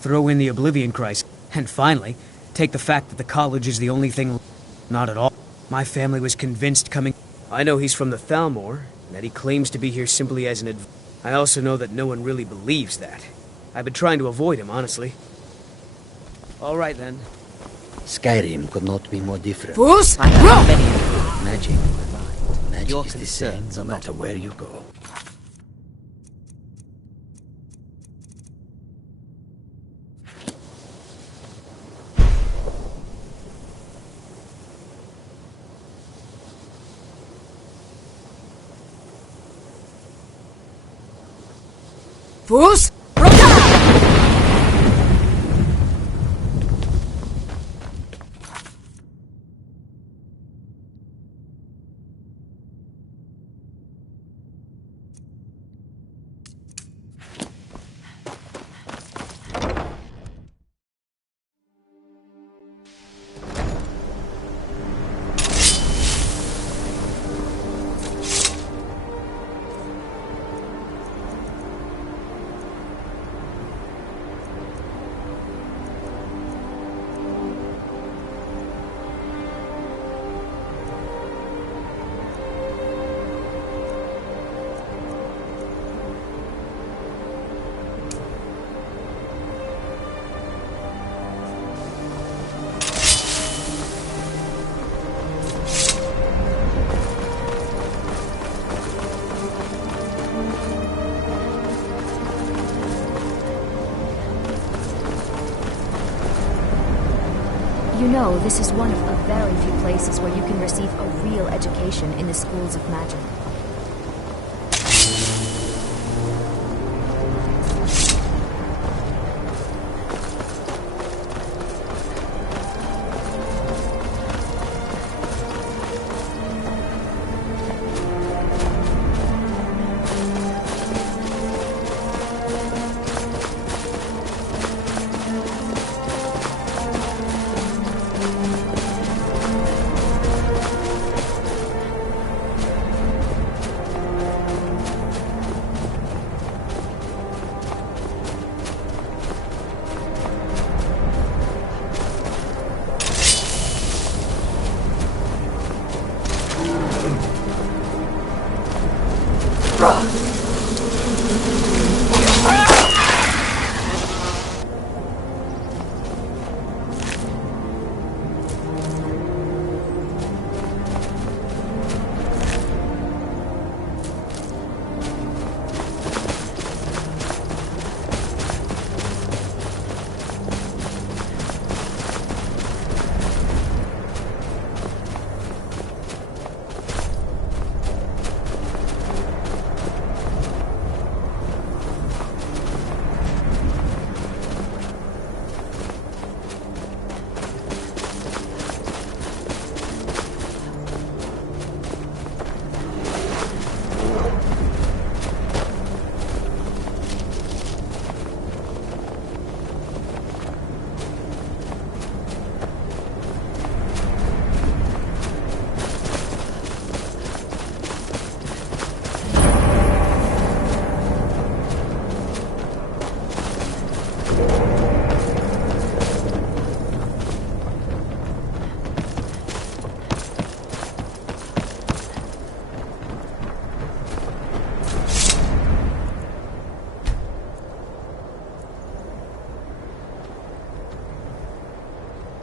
Throw in the Oblivion Crisis, and finally, take the fact that the college is the only thing... Not at all. My family was convinced coming... I know he's from the Thalmor, and that he claims to be here simply as an I also know that no one really believes that. I've been trying to avoid him, honestly. All right, then. Skyrim could not be more different. Fools! I have many magic. Magic Your is the same concerns no are matter where you go. Fus! You know, this is one of a very few places where you can receive a real education in the schools of magic.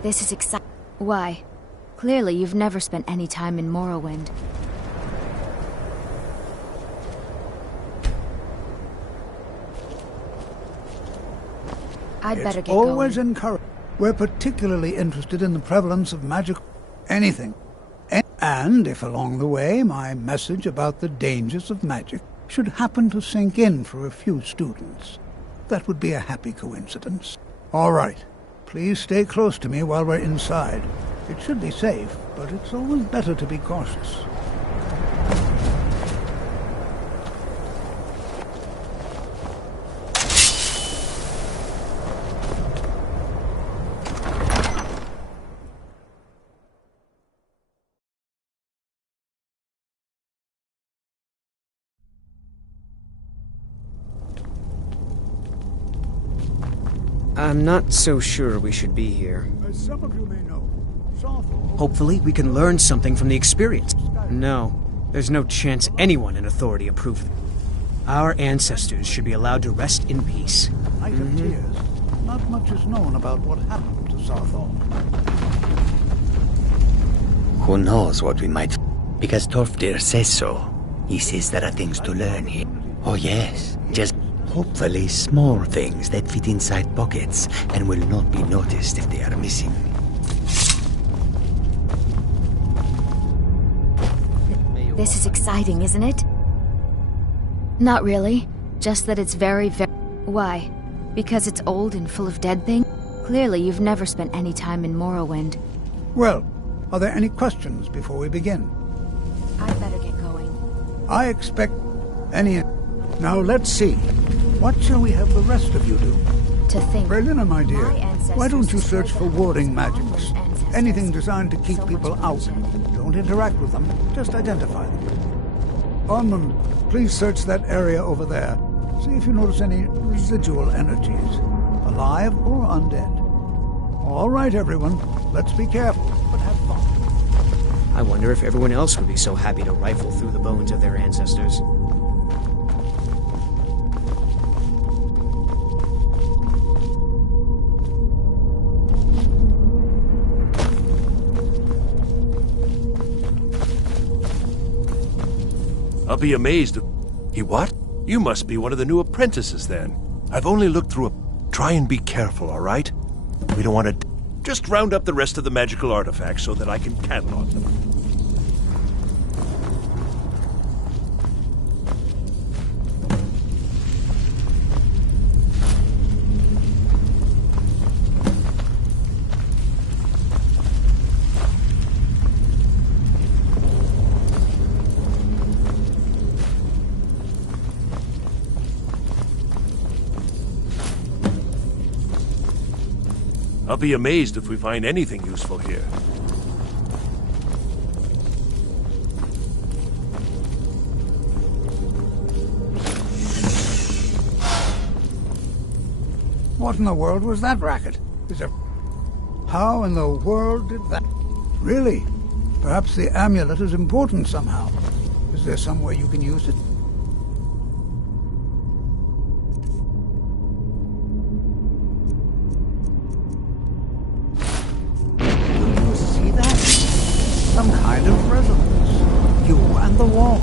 This is exciting. Why? Clearly you've never spent any time in Morrowind. I'd better get going. Always encouraged. We're particularly interested in the prevalence of magic. Anything. And if along the way my message about the dangers of magic should happen to sink in for a few students, that would be a happy coincidence. All right. Please stay close to me while we're inside. It should be safe, but it's always better to be cautious. I'm not so sure we should be here. As some of you may know, Hopefully, we can learn something from the experience. No, there's no chance anyone in authority approved. Our ancestors should be allowed to rest in peace. Night of Tears. Not much is known about what happened to Sarthal. Who knows what we might... Because Torfdir says so. He says there are things to learn here. Oh yes, just hopefully small things that fit inside pockets and will not be noticed if they are missing. This is exciting, isn't it? Not really. Just that it's very, very... Why? Because it's old and full of dead things? Clearly, you've never spent any time in Morrowind. Well, are there any questions before we begin? I'd better get going. I expect any... Now, let's see. What shall we have the rest of you do? To think. Berlina, my dear, why don't you search for warding magics? Anything designed to keep people out. Don't interact with them, just identify them. Ormond, please search that area over there. See if you notice any residual energies, alive or undead. All right, everyone, let's be careful, but have fun. I wonder if everyone else would be so happy to rifle through the bones of their ancestors. I'll be amazed if... He what? You must be one of the new apprentices, then. I've only looked through a... Try and be careful, all right? We don't want to... Just round up the rest of the magical artifacts so that I can catalog them. I'll be amazed if we find anything useful here. What in the world was that racket? Is there... How in the world did that... Really? Perhaps the amulet is important somehow. Is there some way you can use it? Some kind of resonance. You and the wall.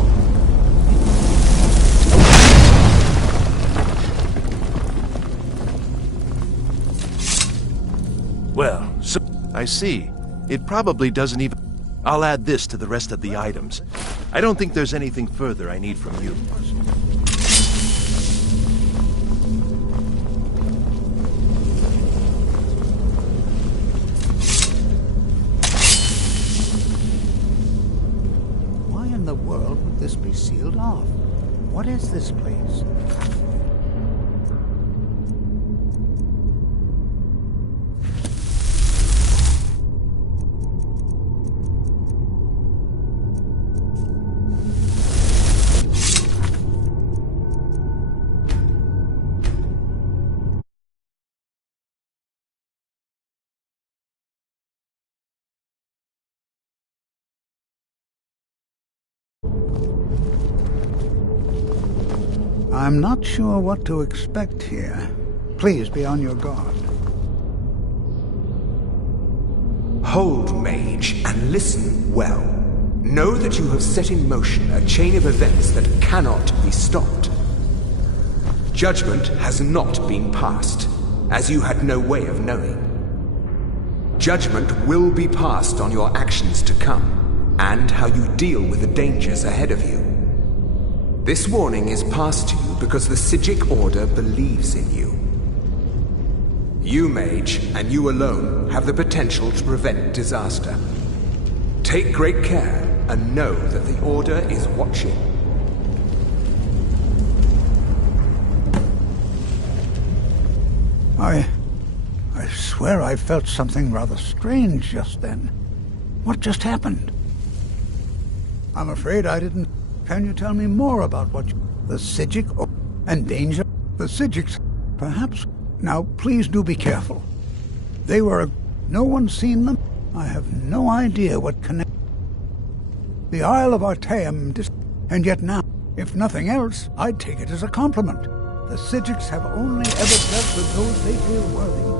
Well, so I see. It probably doesn't even... I'll add this to the rest of the items. I don't think there's anything further I need from you. This be sealed off. What is this place? I'm not sure what to expect here. Please be on your guard. Hold, mage, and listen well. Know that you have set in motion a chain of events that cannot be stopped. Judgment has not been passed, as you had no way of knowing. Judgment will be passed on your actions to come, and how you deal with the dangers ahead of you. This warning is passed to you because the Psijic Order believes in you. You, mage, and you alone, have the potential to prevent disaster. Take great care, and know that the Order is watching. I swear I felt something rather strange just then. What just happened? I'm afraid I didn't... Can you tell me more about what the Psijic and danger? The Psijics, perhaps? Now, please do be careful. They were... No one's seen them? I have no idea what connect... The Isle of Artaeum, and yet now, if nothing else, I'd take it as a compliment. The Psijics have only ever dealt with those they feel worthy.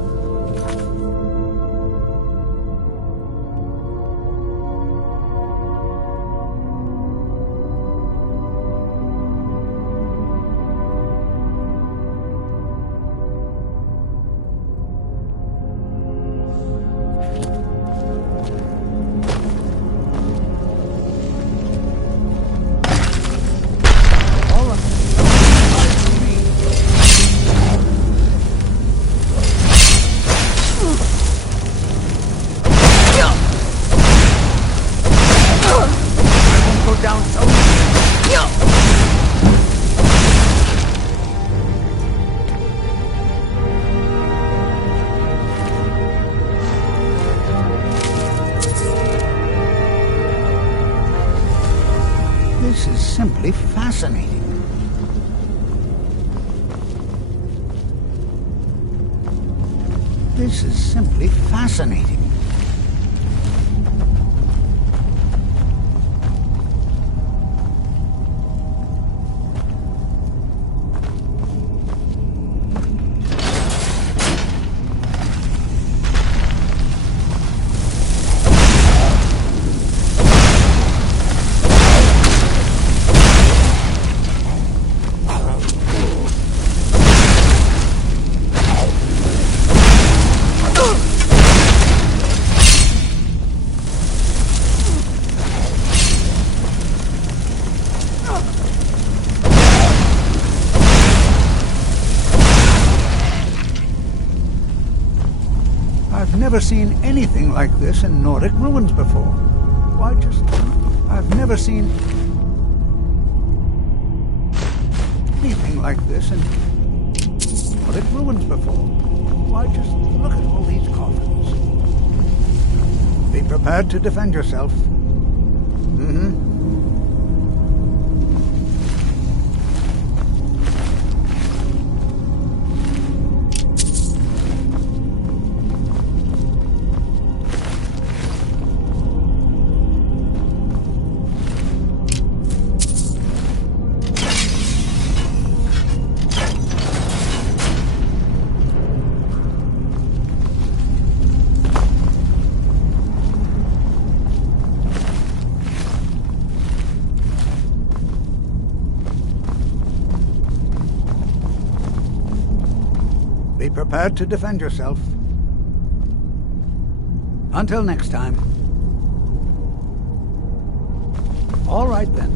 simply fascinating. This is simply fascinating. I've never seen anything like this in Nordic ruins before. I've never seen anything like this in Nordic ruins before. Why, just look at all these coffins. Be prepared to defend yourself. Mm-hmm. Be prepared to defend yourself. Until next time. All right then.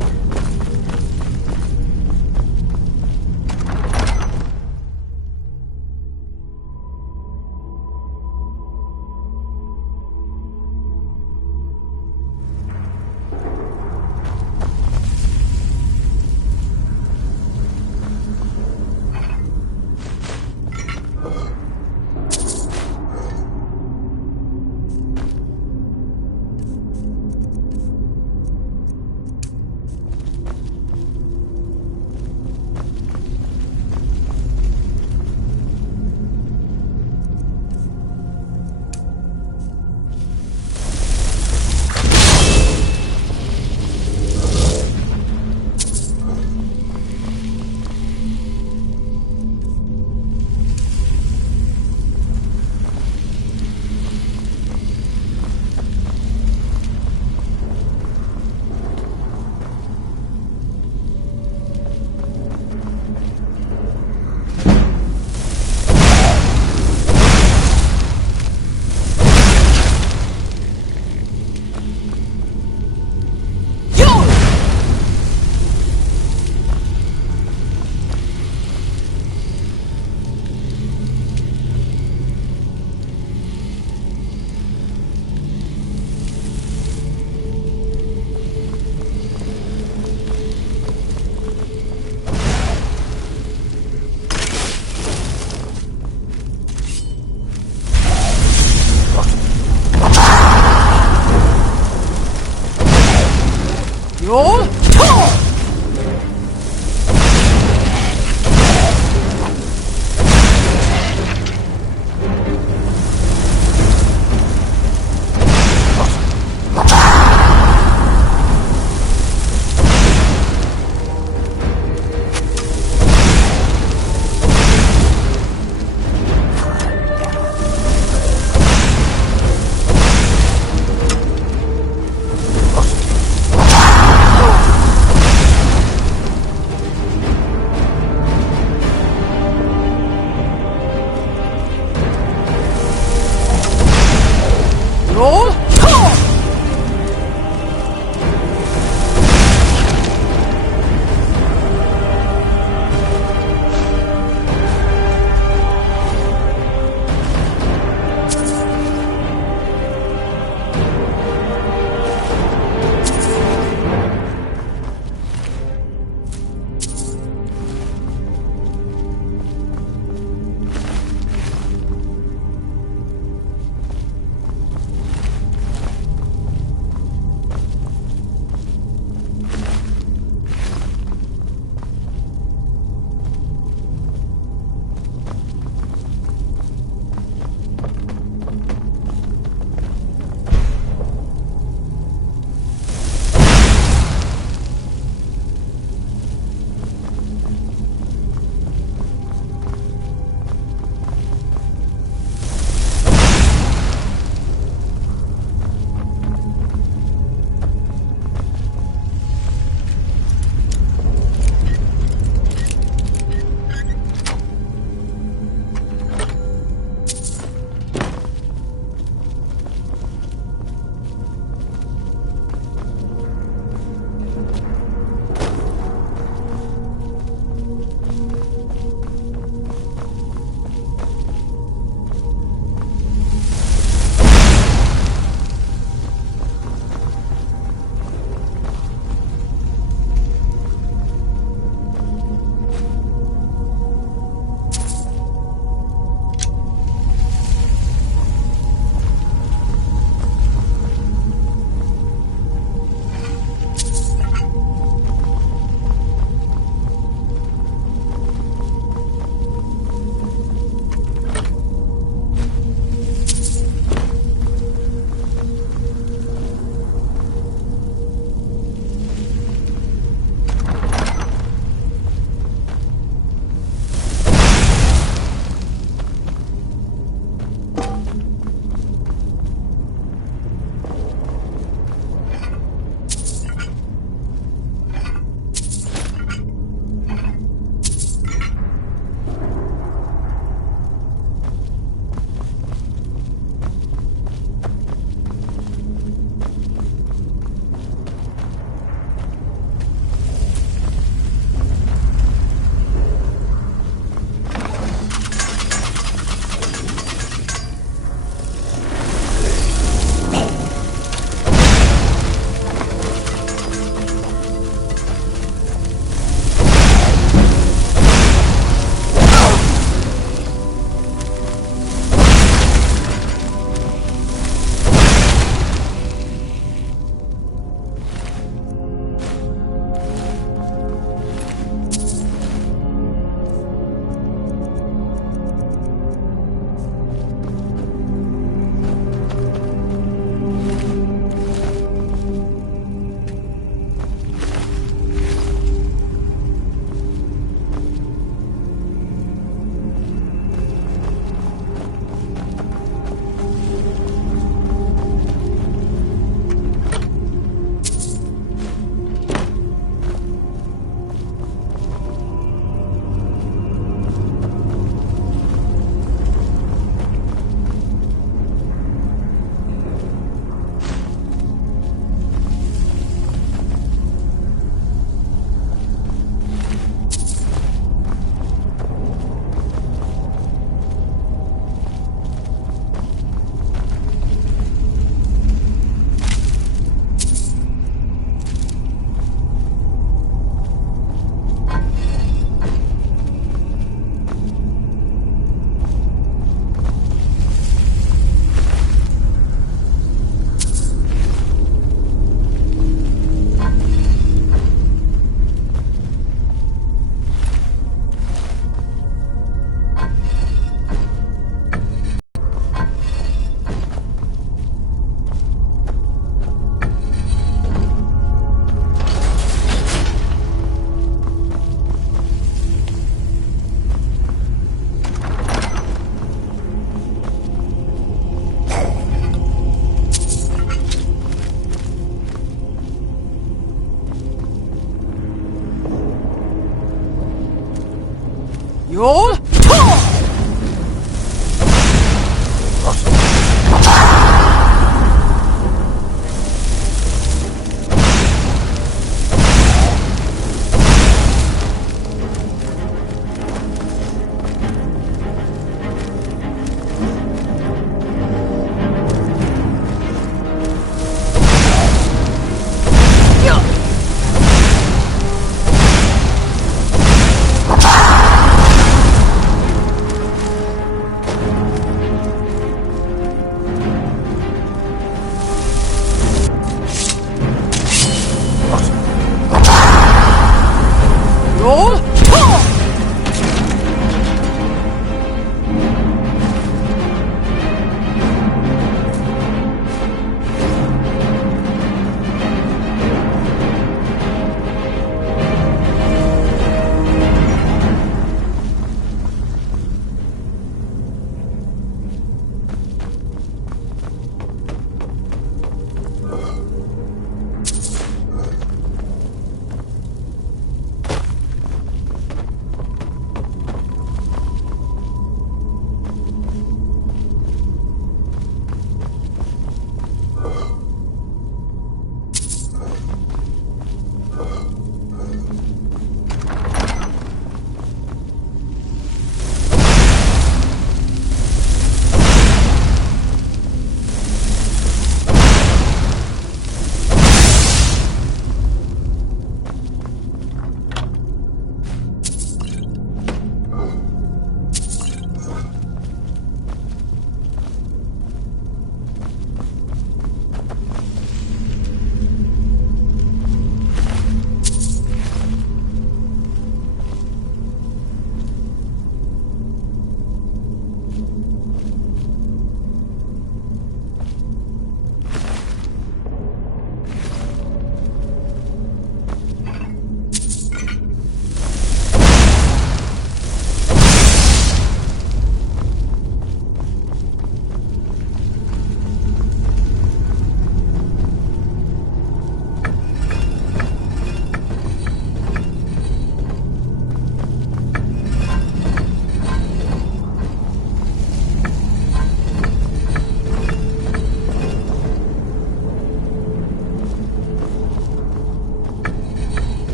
Roll!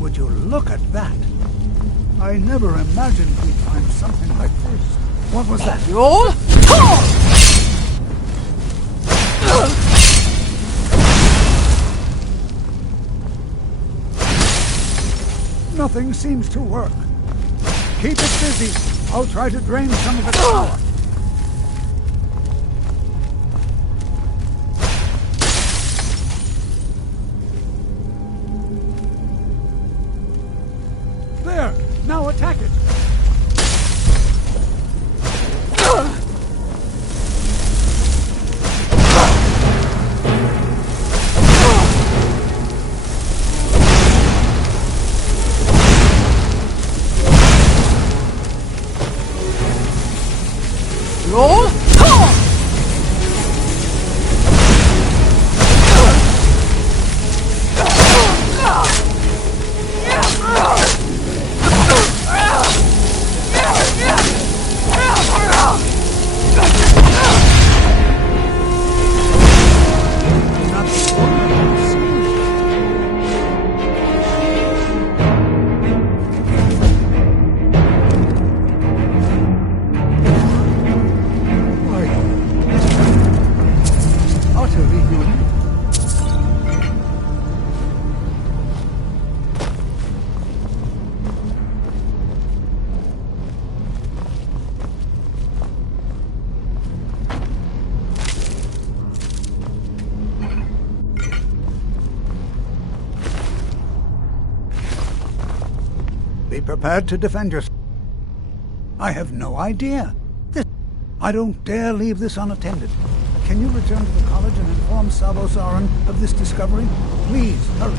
Would you look at that? I never imagined we'd find something like this. What was that? Roll! Nothing seems to work. Keep it busy. I'll try to drain some of its power. There! Now attack it! Roll! Utterly unique. Be prepared to defend yourself. I have no idea. I don't dare leave this unattended. Can you return to the college and inform Sabo Saran of this discovery? Please, hurry.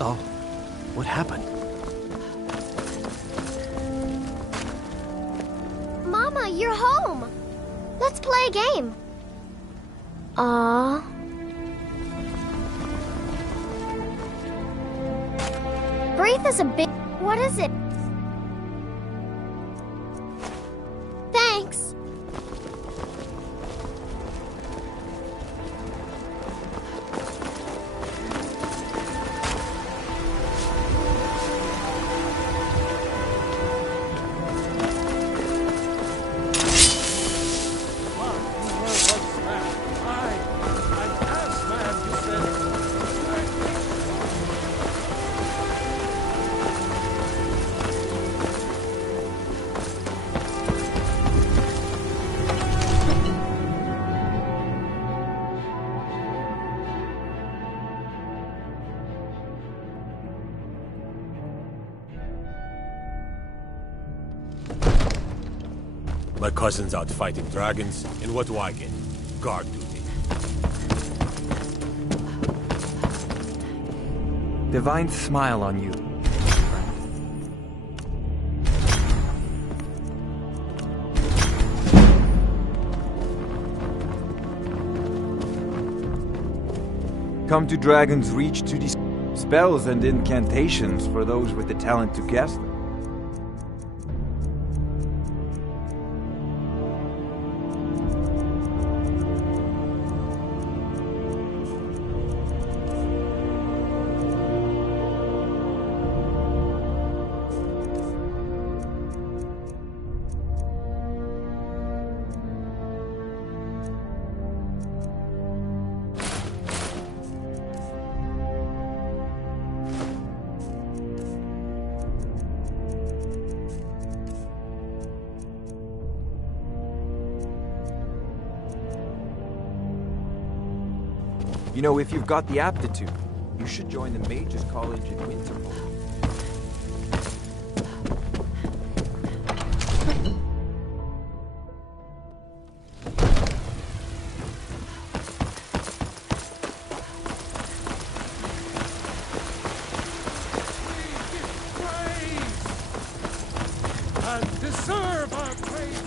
Oh, what happened? Mama, you're home. Let's play a game. Aww. Breathe is a big... What is it? Thanks. My cousin's out fighting dragons, and what do I get? Guard duty. Divine smile on you. Come to Dragon's Reach to these spells and incantations for those with the talent to cast them. You know, if you've got the aptitude, you should join the Mages College in Winterhold. And deserve our praise.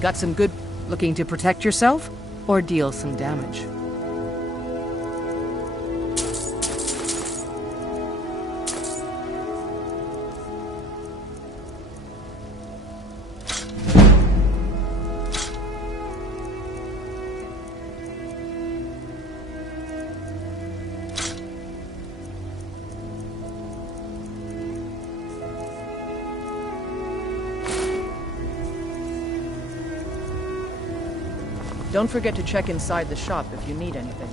Got some good... Looking to protect yourself? Or deal some damage? Don't forget to check inside the shop if you need anything.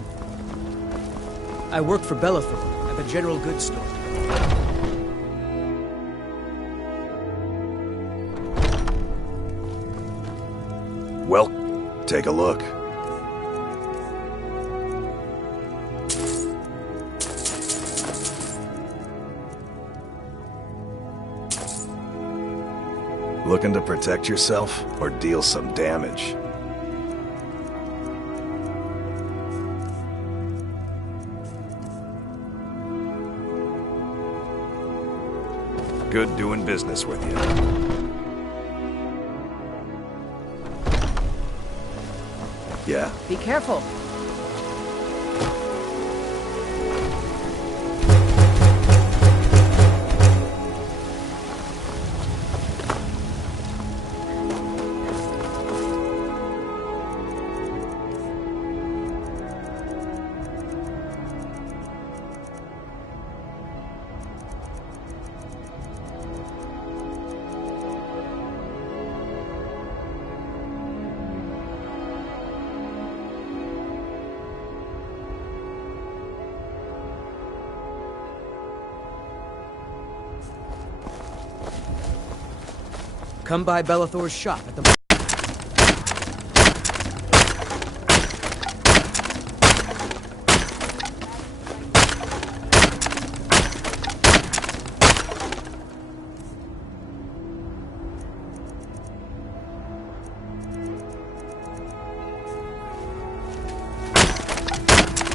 I work for Bellathor at the general goods store. Well, take a look. Looking to protect yourself or deal some damage? Good doing business with you. Yeah. Be careful. Come by Bellathor's shop at the...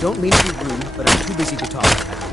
Don't mean to be rude, but I'm too busy to talk right now.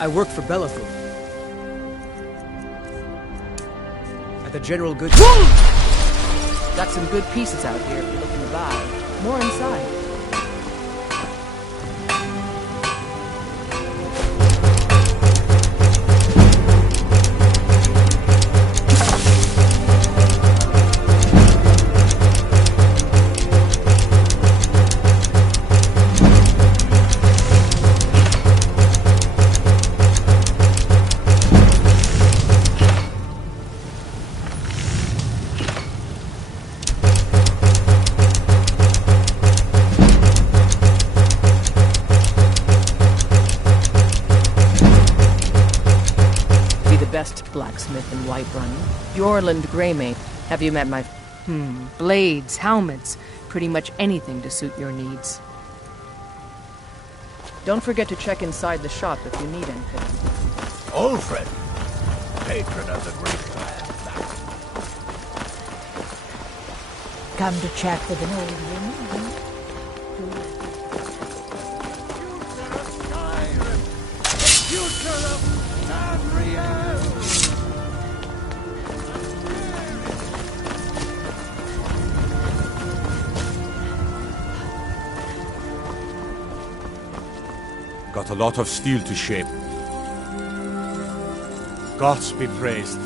I work for Bellathor. At the general goods... Got some good pieces out here if you're looking to buy. More inside. Blacksmith in Whiterun. Bjorland Greymane. Have you met my... blades, helmets, pretty much anything to suit your needs. Don't forget to check inside the shop if you need anything. Old friend, patron of the great clan. Come to chat with an old woman? Future of Tamriel! Got a lot of steel to shape. Gods be praised.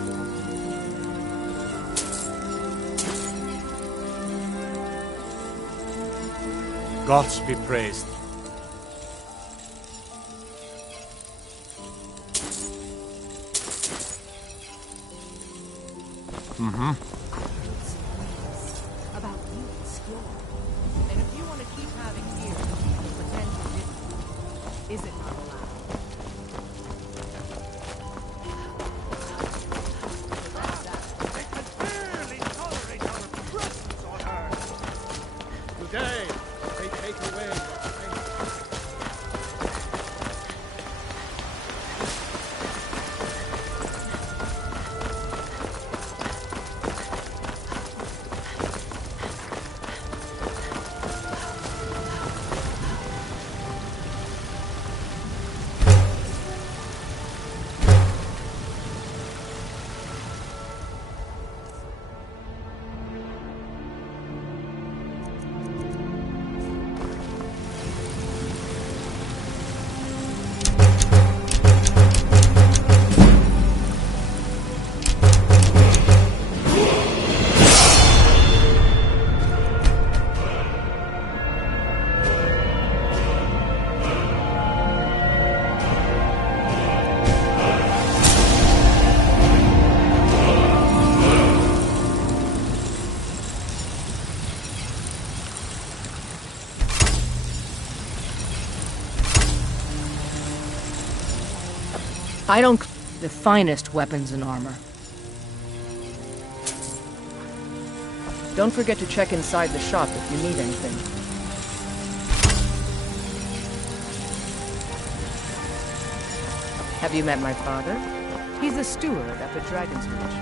Gods be praised. About you explore. And if you want to keep having fear, pretend you didn't. Is it not allowed? They can barely tolerate our presence on Earth. Today, they take away your faith. I don't... the finest weapons and armor. Don't forget to check inside the shop if you need anything. Have you met my father? He's a steward up at Dragon's Reach.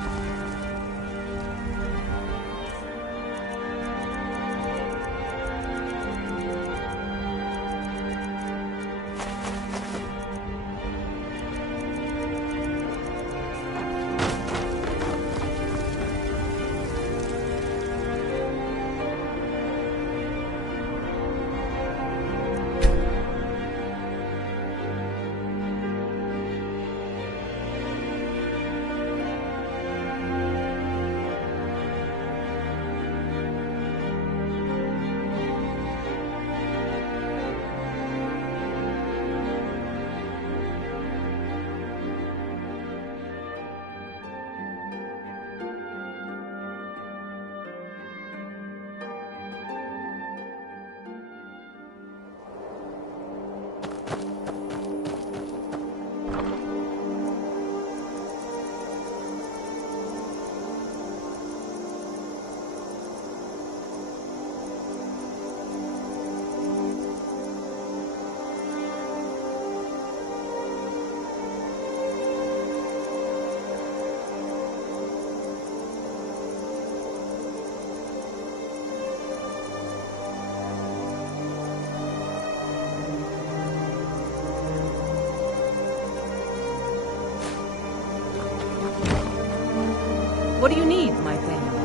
What do you need, my thing?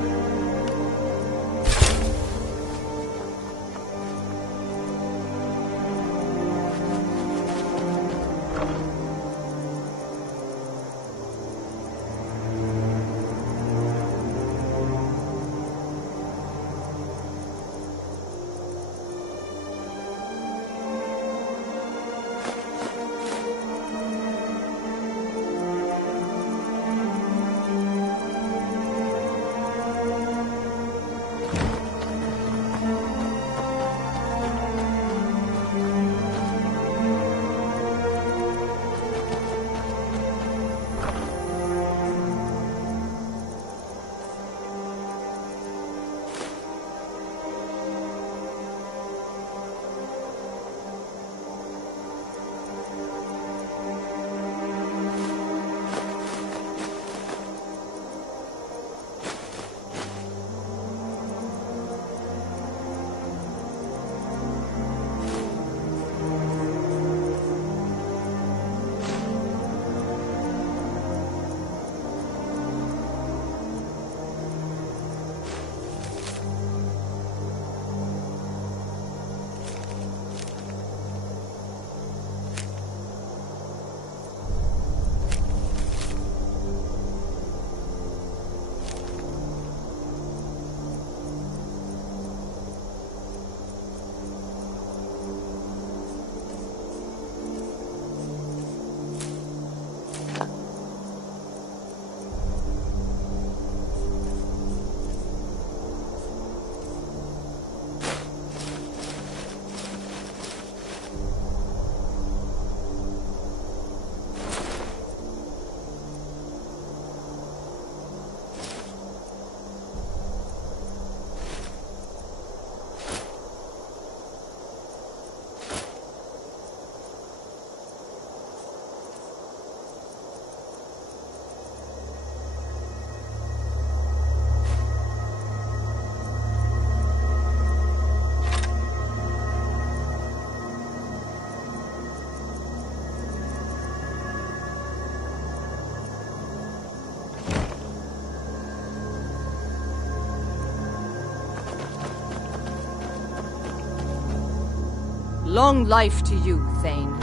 Long life to you, Thane.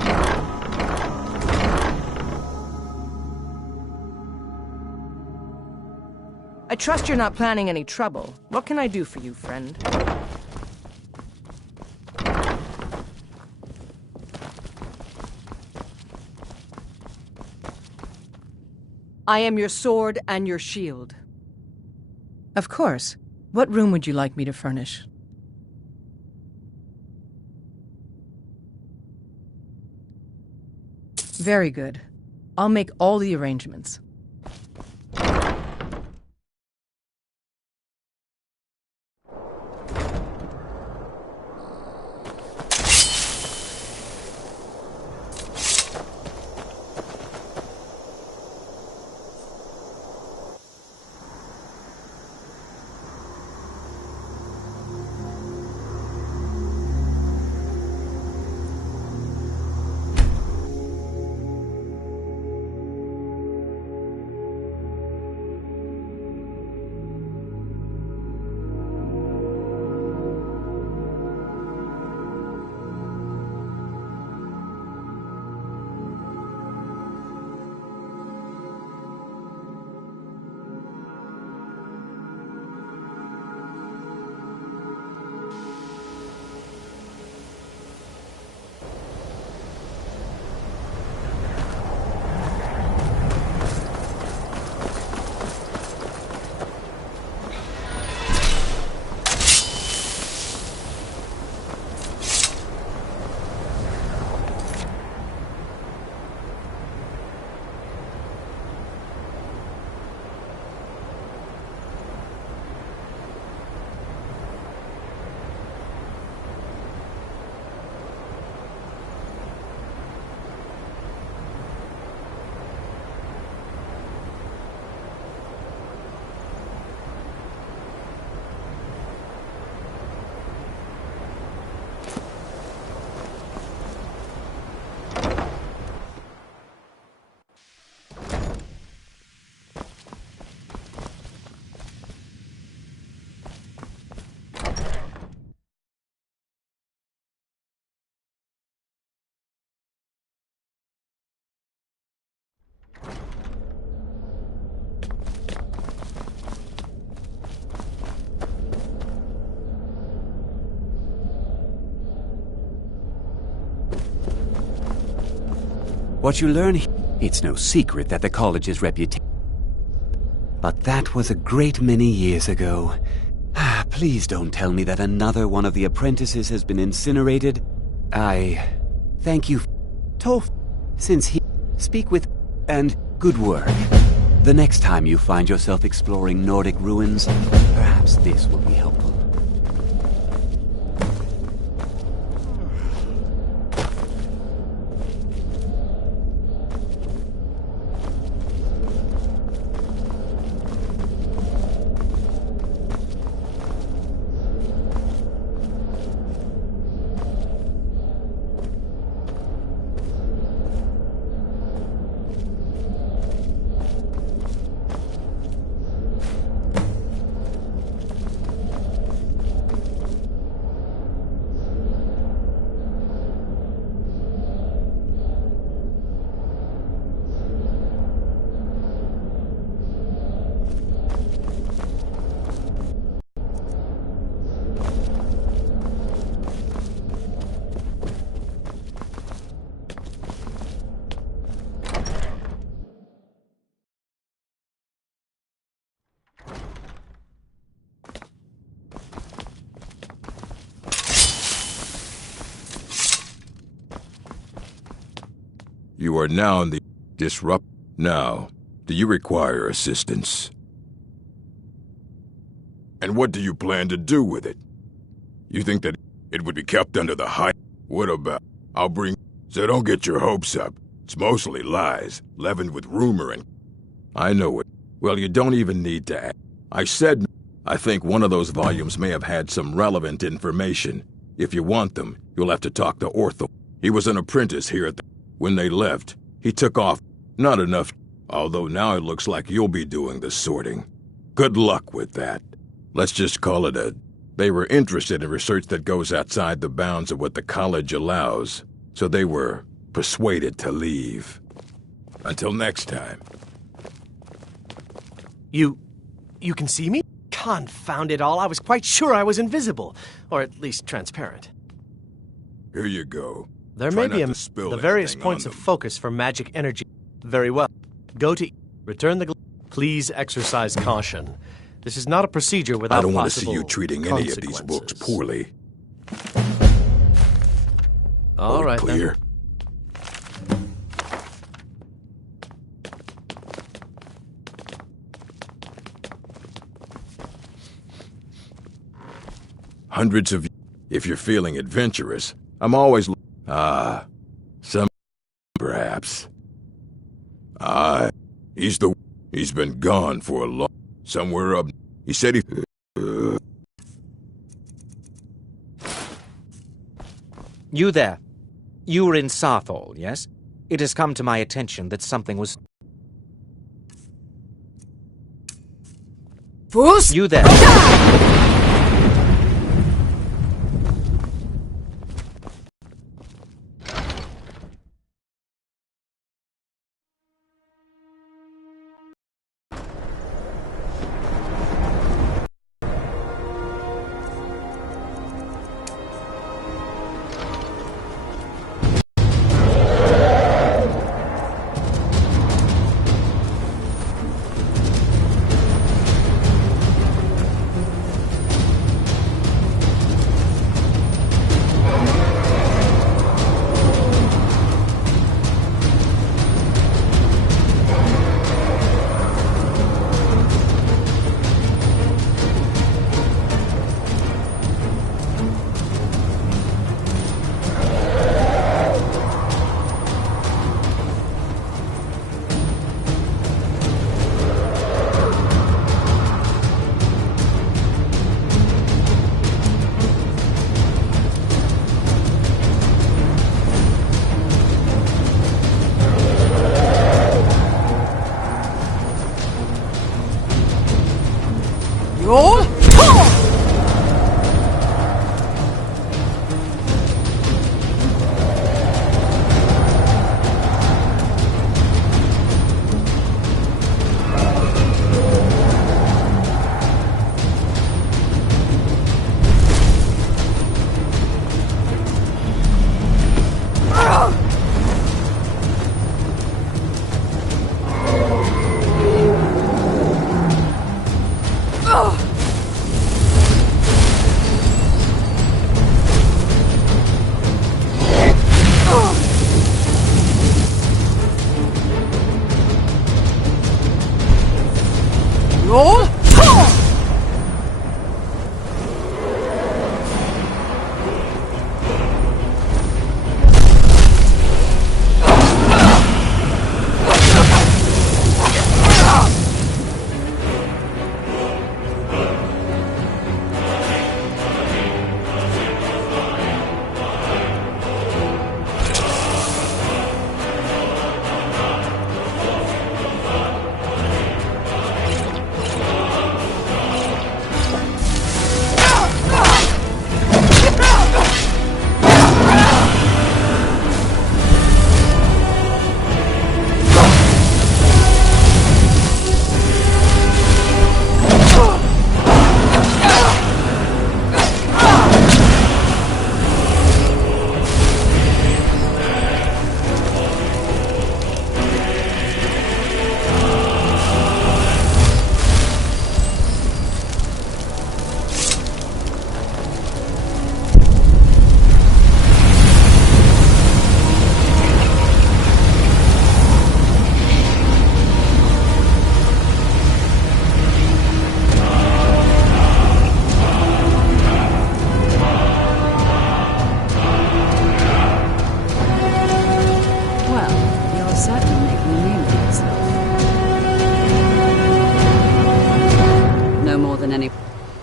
I trust you're not planning any trouble. What can I do for you, friend? I am your sword and your shield. Of course. What room would you like me to furnish? Very good. I'll make all the arrangements. What you learn, it's no secret that the college's reputation. But that was a great many years ago. Please don't tell me that another one of the apprentices has been incinerated. I thank you, Toph, since he speak with and good work. The next time you find yourself exploring Nordic ruins, perhaps this will be helpful. You are now in the disrupt. Now, do you require assistance? And what do you plan to do with it? You think that it would be kept under the high? What about? I'll bring. So don't get your hopes up. It's mostly lies, leavened with rumor and. I know it. Well, you don't even need to ask. I said. I think one of those volumes may have had some relevant information. If you want them, you'll have to talk to Ortho. He was an apprentice here at the. When they left, he took off. Not enough, although now it looks like you'll be doing the sorting. Good luck with that. Let's just call it a... They were interested in research that goes outside the bounds of what the college allows, so they were persuaded to leave. Until next time. You can see me? Confound it all, I was quite sure I was invisible, or at least transparent. Here you go. There may be the various points of focus for magic energy. Very well. Go to... Return the... Please exercise caution. This is not a procedure without I don't want to see you treating any of these books poorly. All right, clear. Hundreds of... If you're feeling adventurous, I'm always... some... perhaps. He's been gone for a long... Somewhere up... He said he... You there. You were in Sarthol, yes? It has come to my attention that something was... Fools! You there. Roll!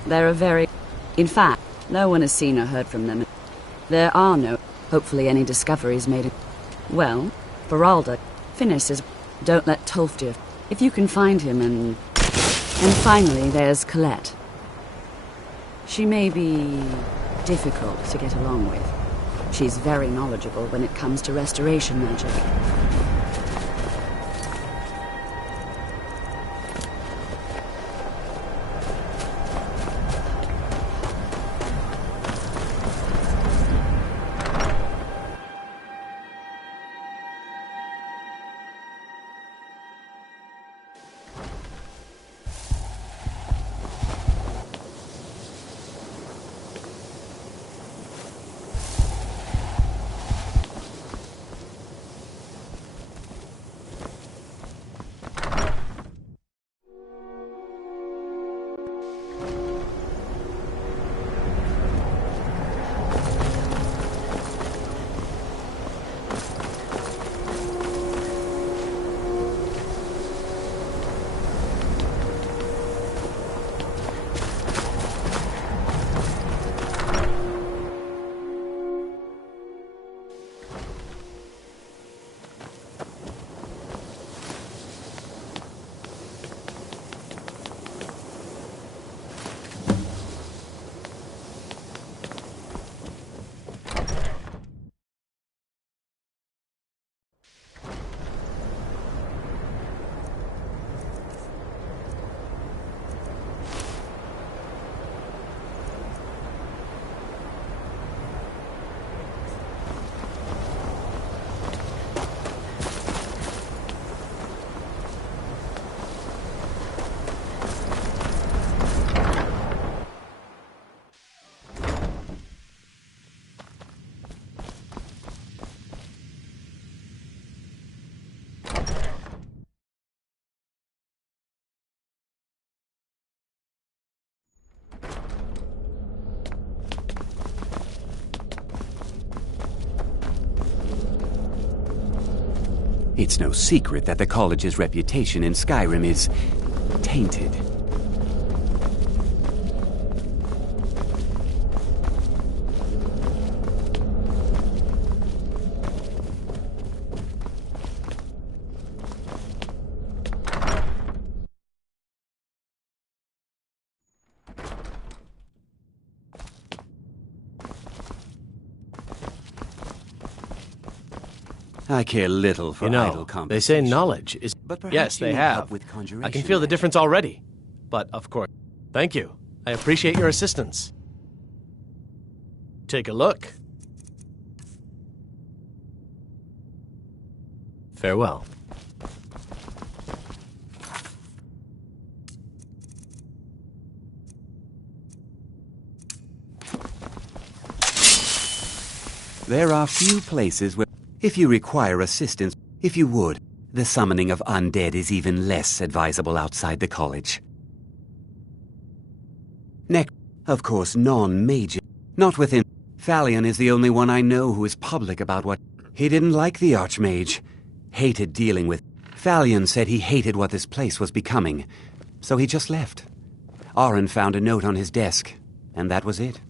They're a very... In fact, no one has seen or heard from them. There are no, hopefully, any discoveries made. Well, Feralda, Finis is... Don't let Tolfdir... If you can find him and finally, there's Colette. She may be difficult to get along with. She's very knowledgeable when it comes to restoration magic. It's no secret that the college's reputation in Skyrim is tainted. I care little for idle conversation. They say knowledge is... Yes, they have. I can feel the difference already. But, of course, thank you. I appreciate your assistance. Take a look. Farewell. There are few places where... If you require assistance, if you would, the summoning of undead is even less advisable outside the college. Of course, non-major. Not within. Thalion is the only one I know who is public about what. He didn't like the Archmage. Hated dealing with. Thalion said he hated what this place was becoming. So he just left. Arin found a note on his desk, and that was it.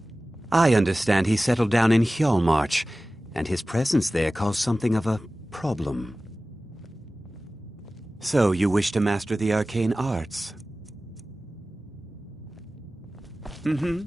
I understand he settled down in Hjalmarch, and his presence there caused something of a problem. So you wish to master the arcane arts? Mm-hmm.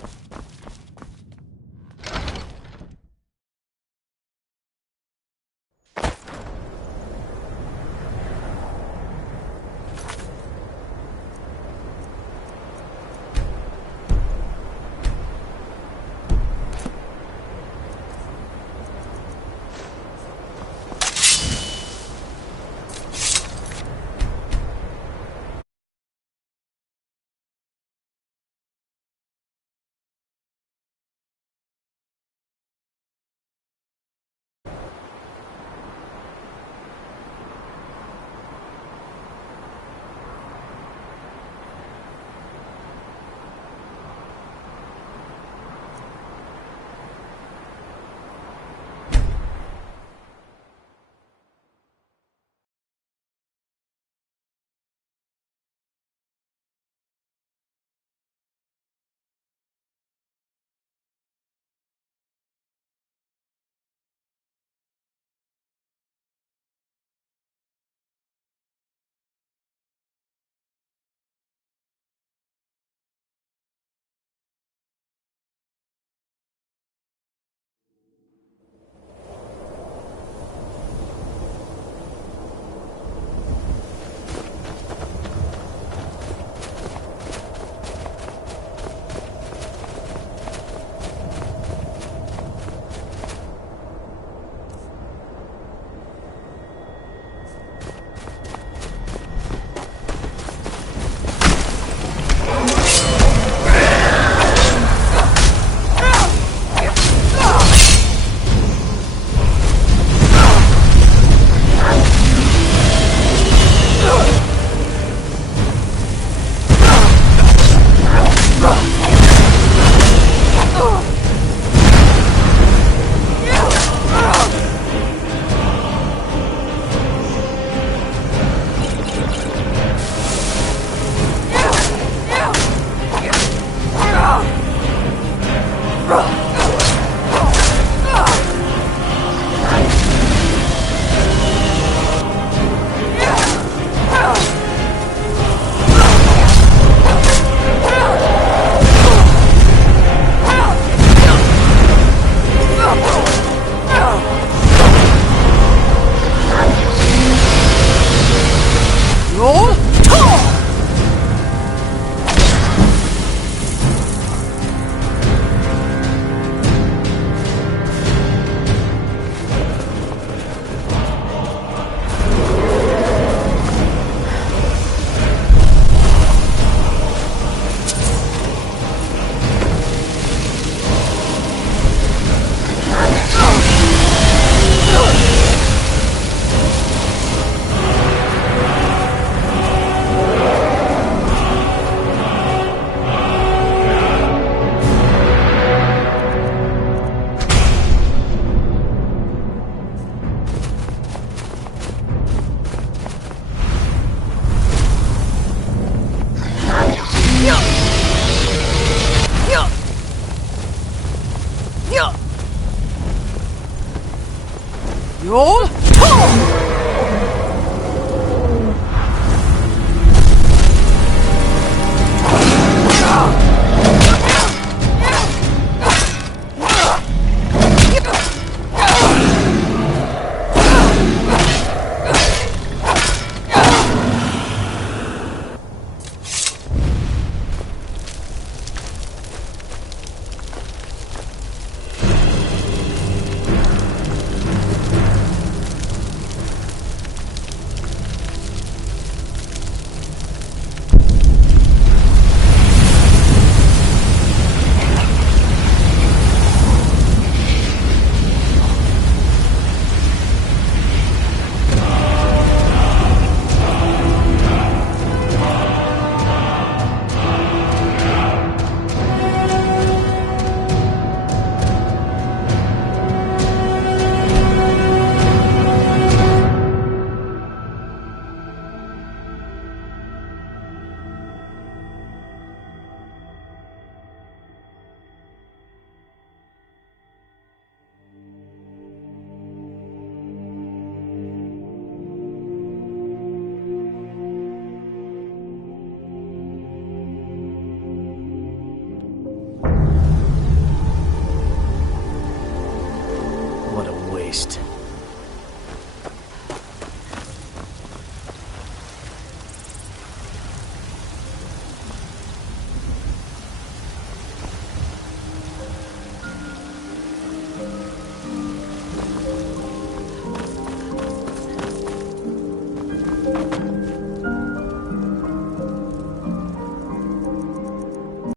Roll!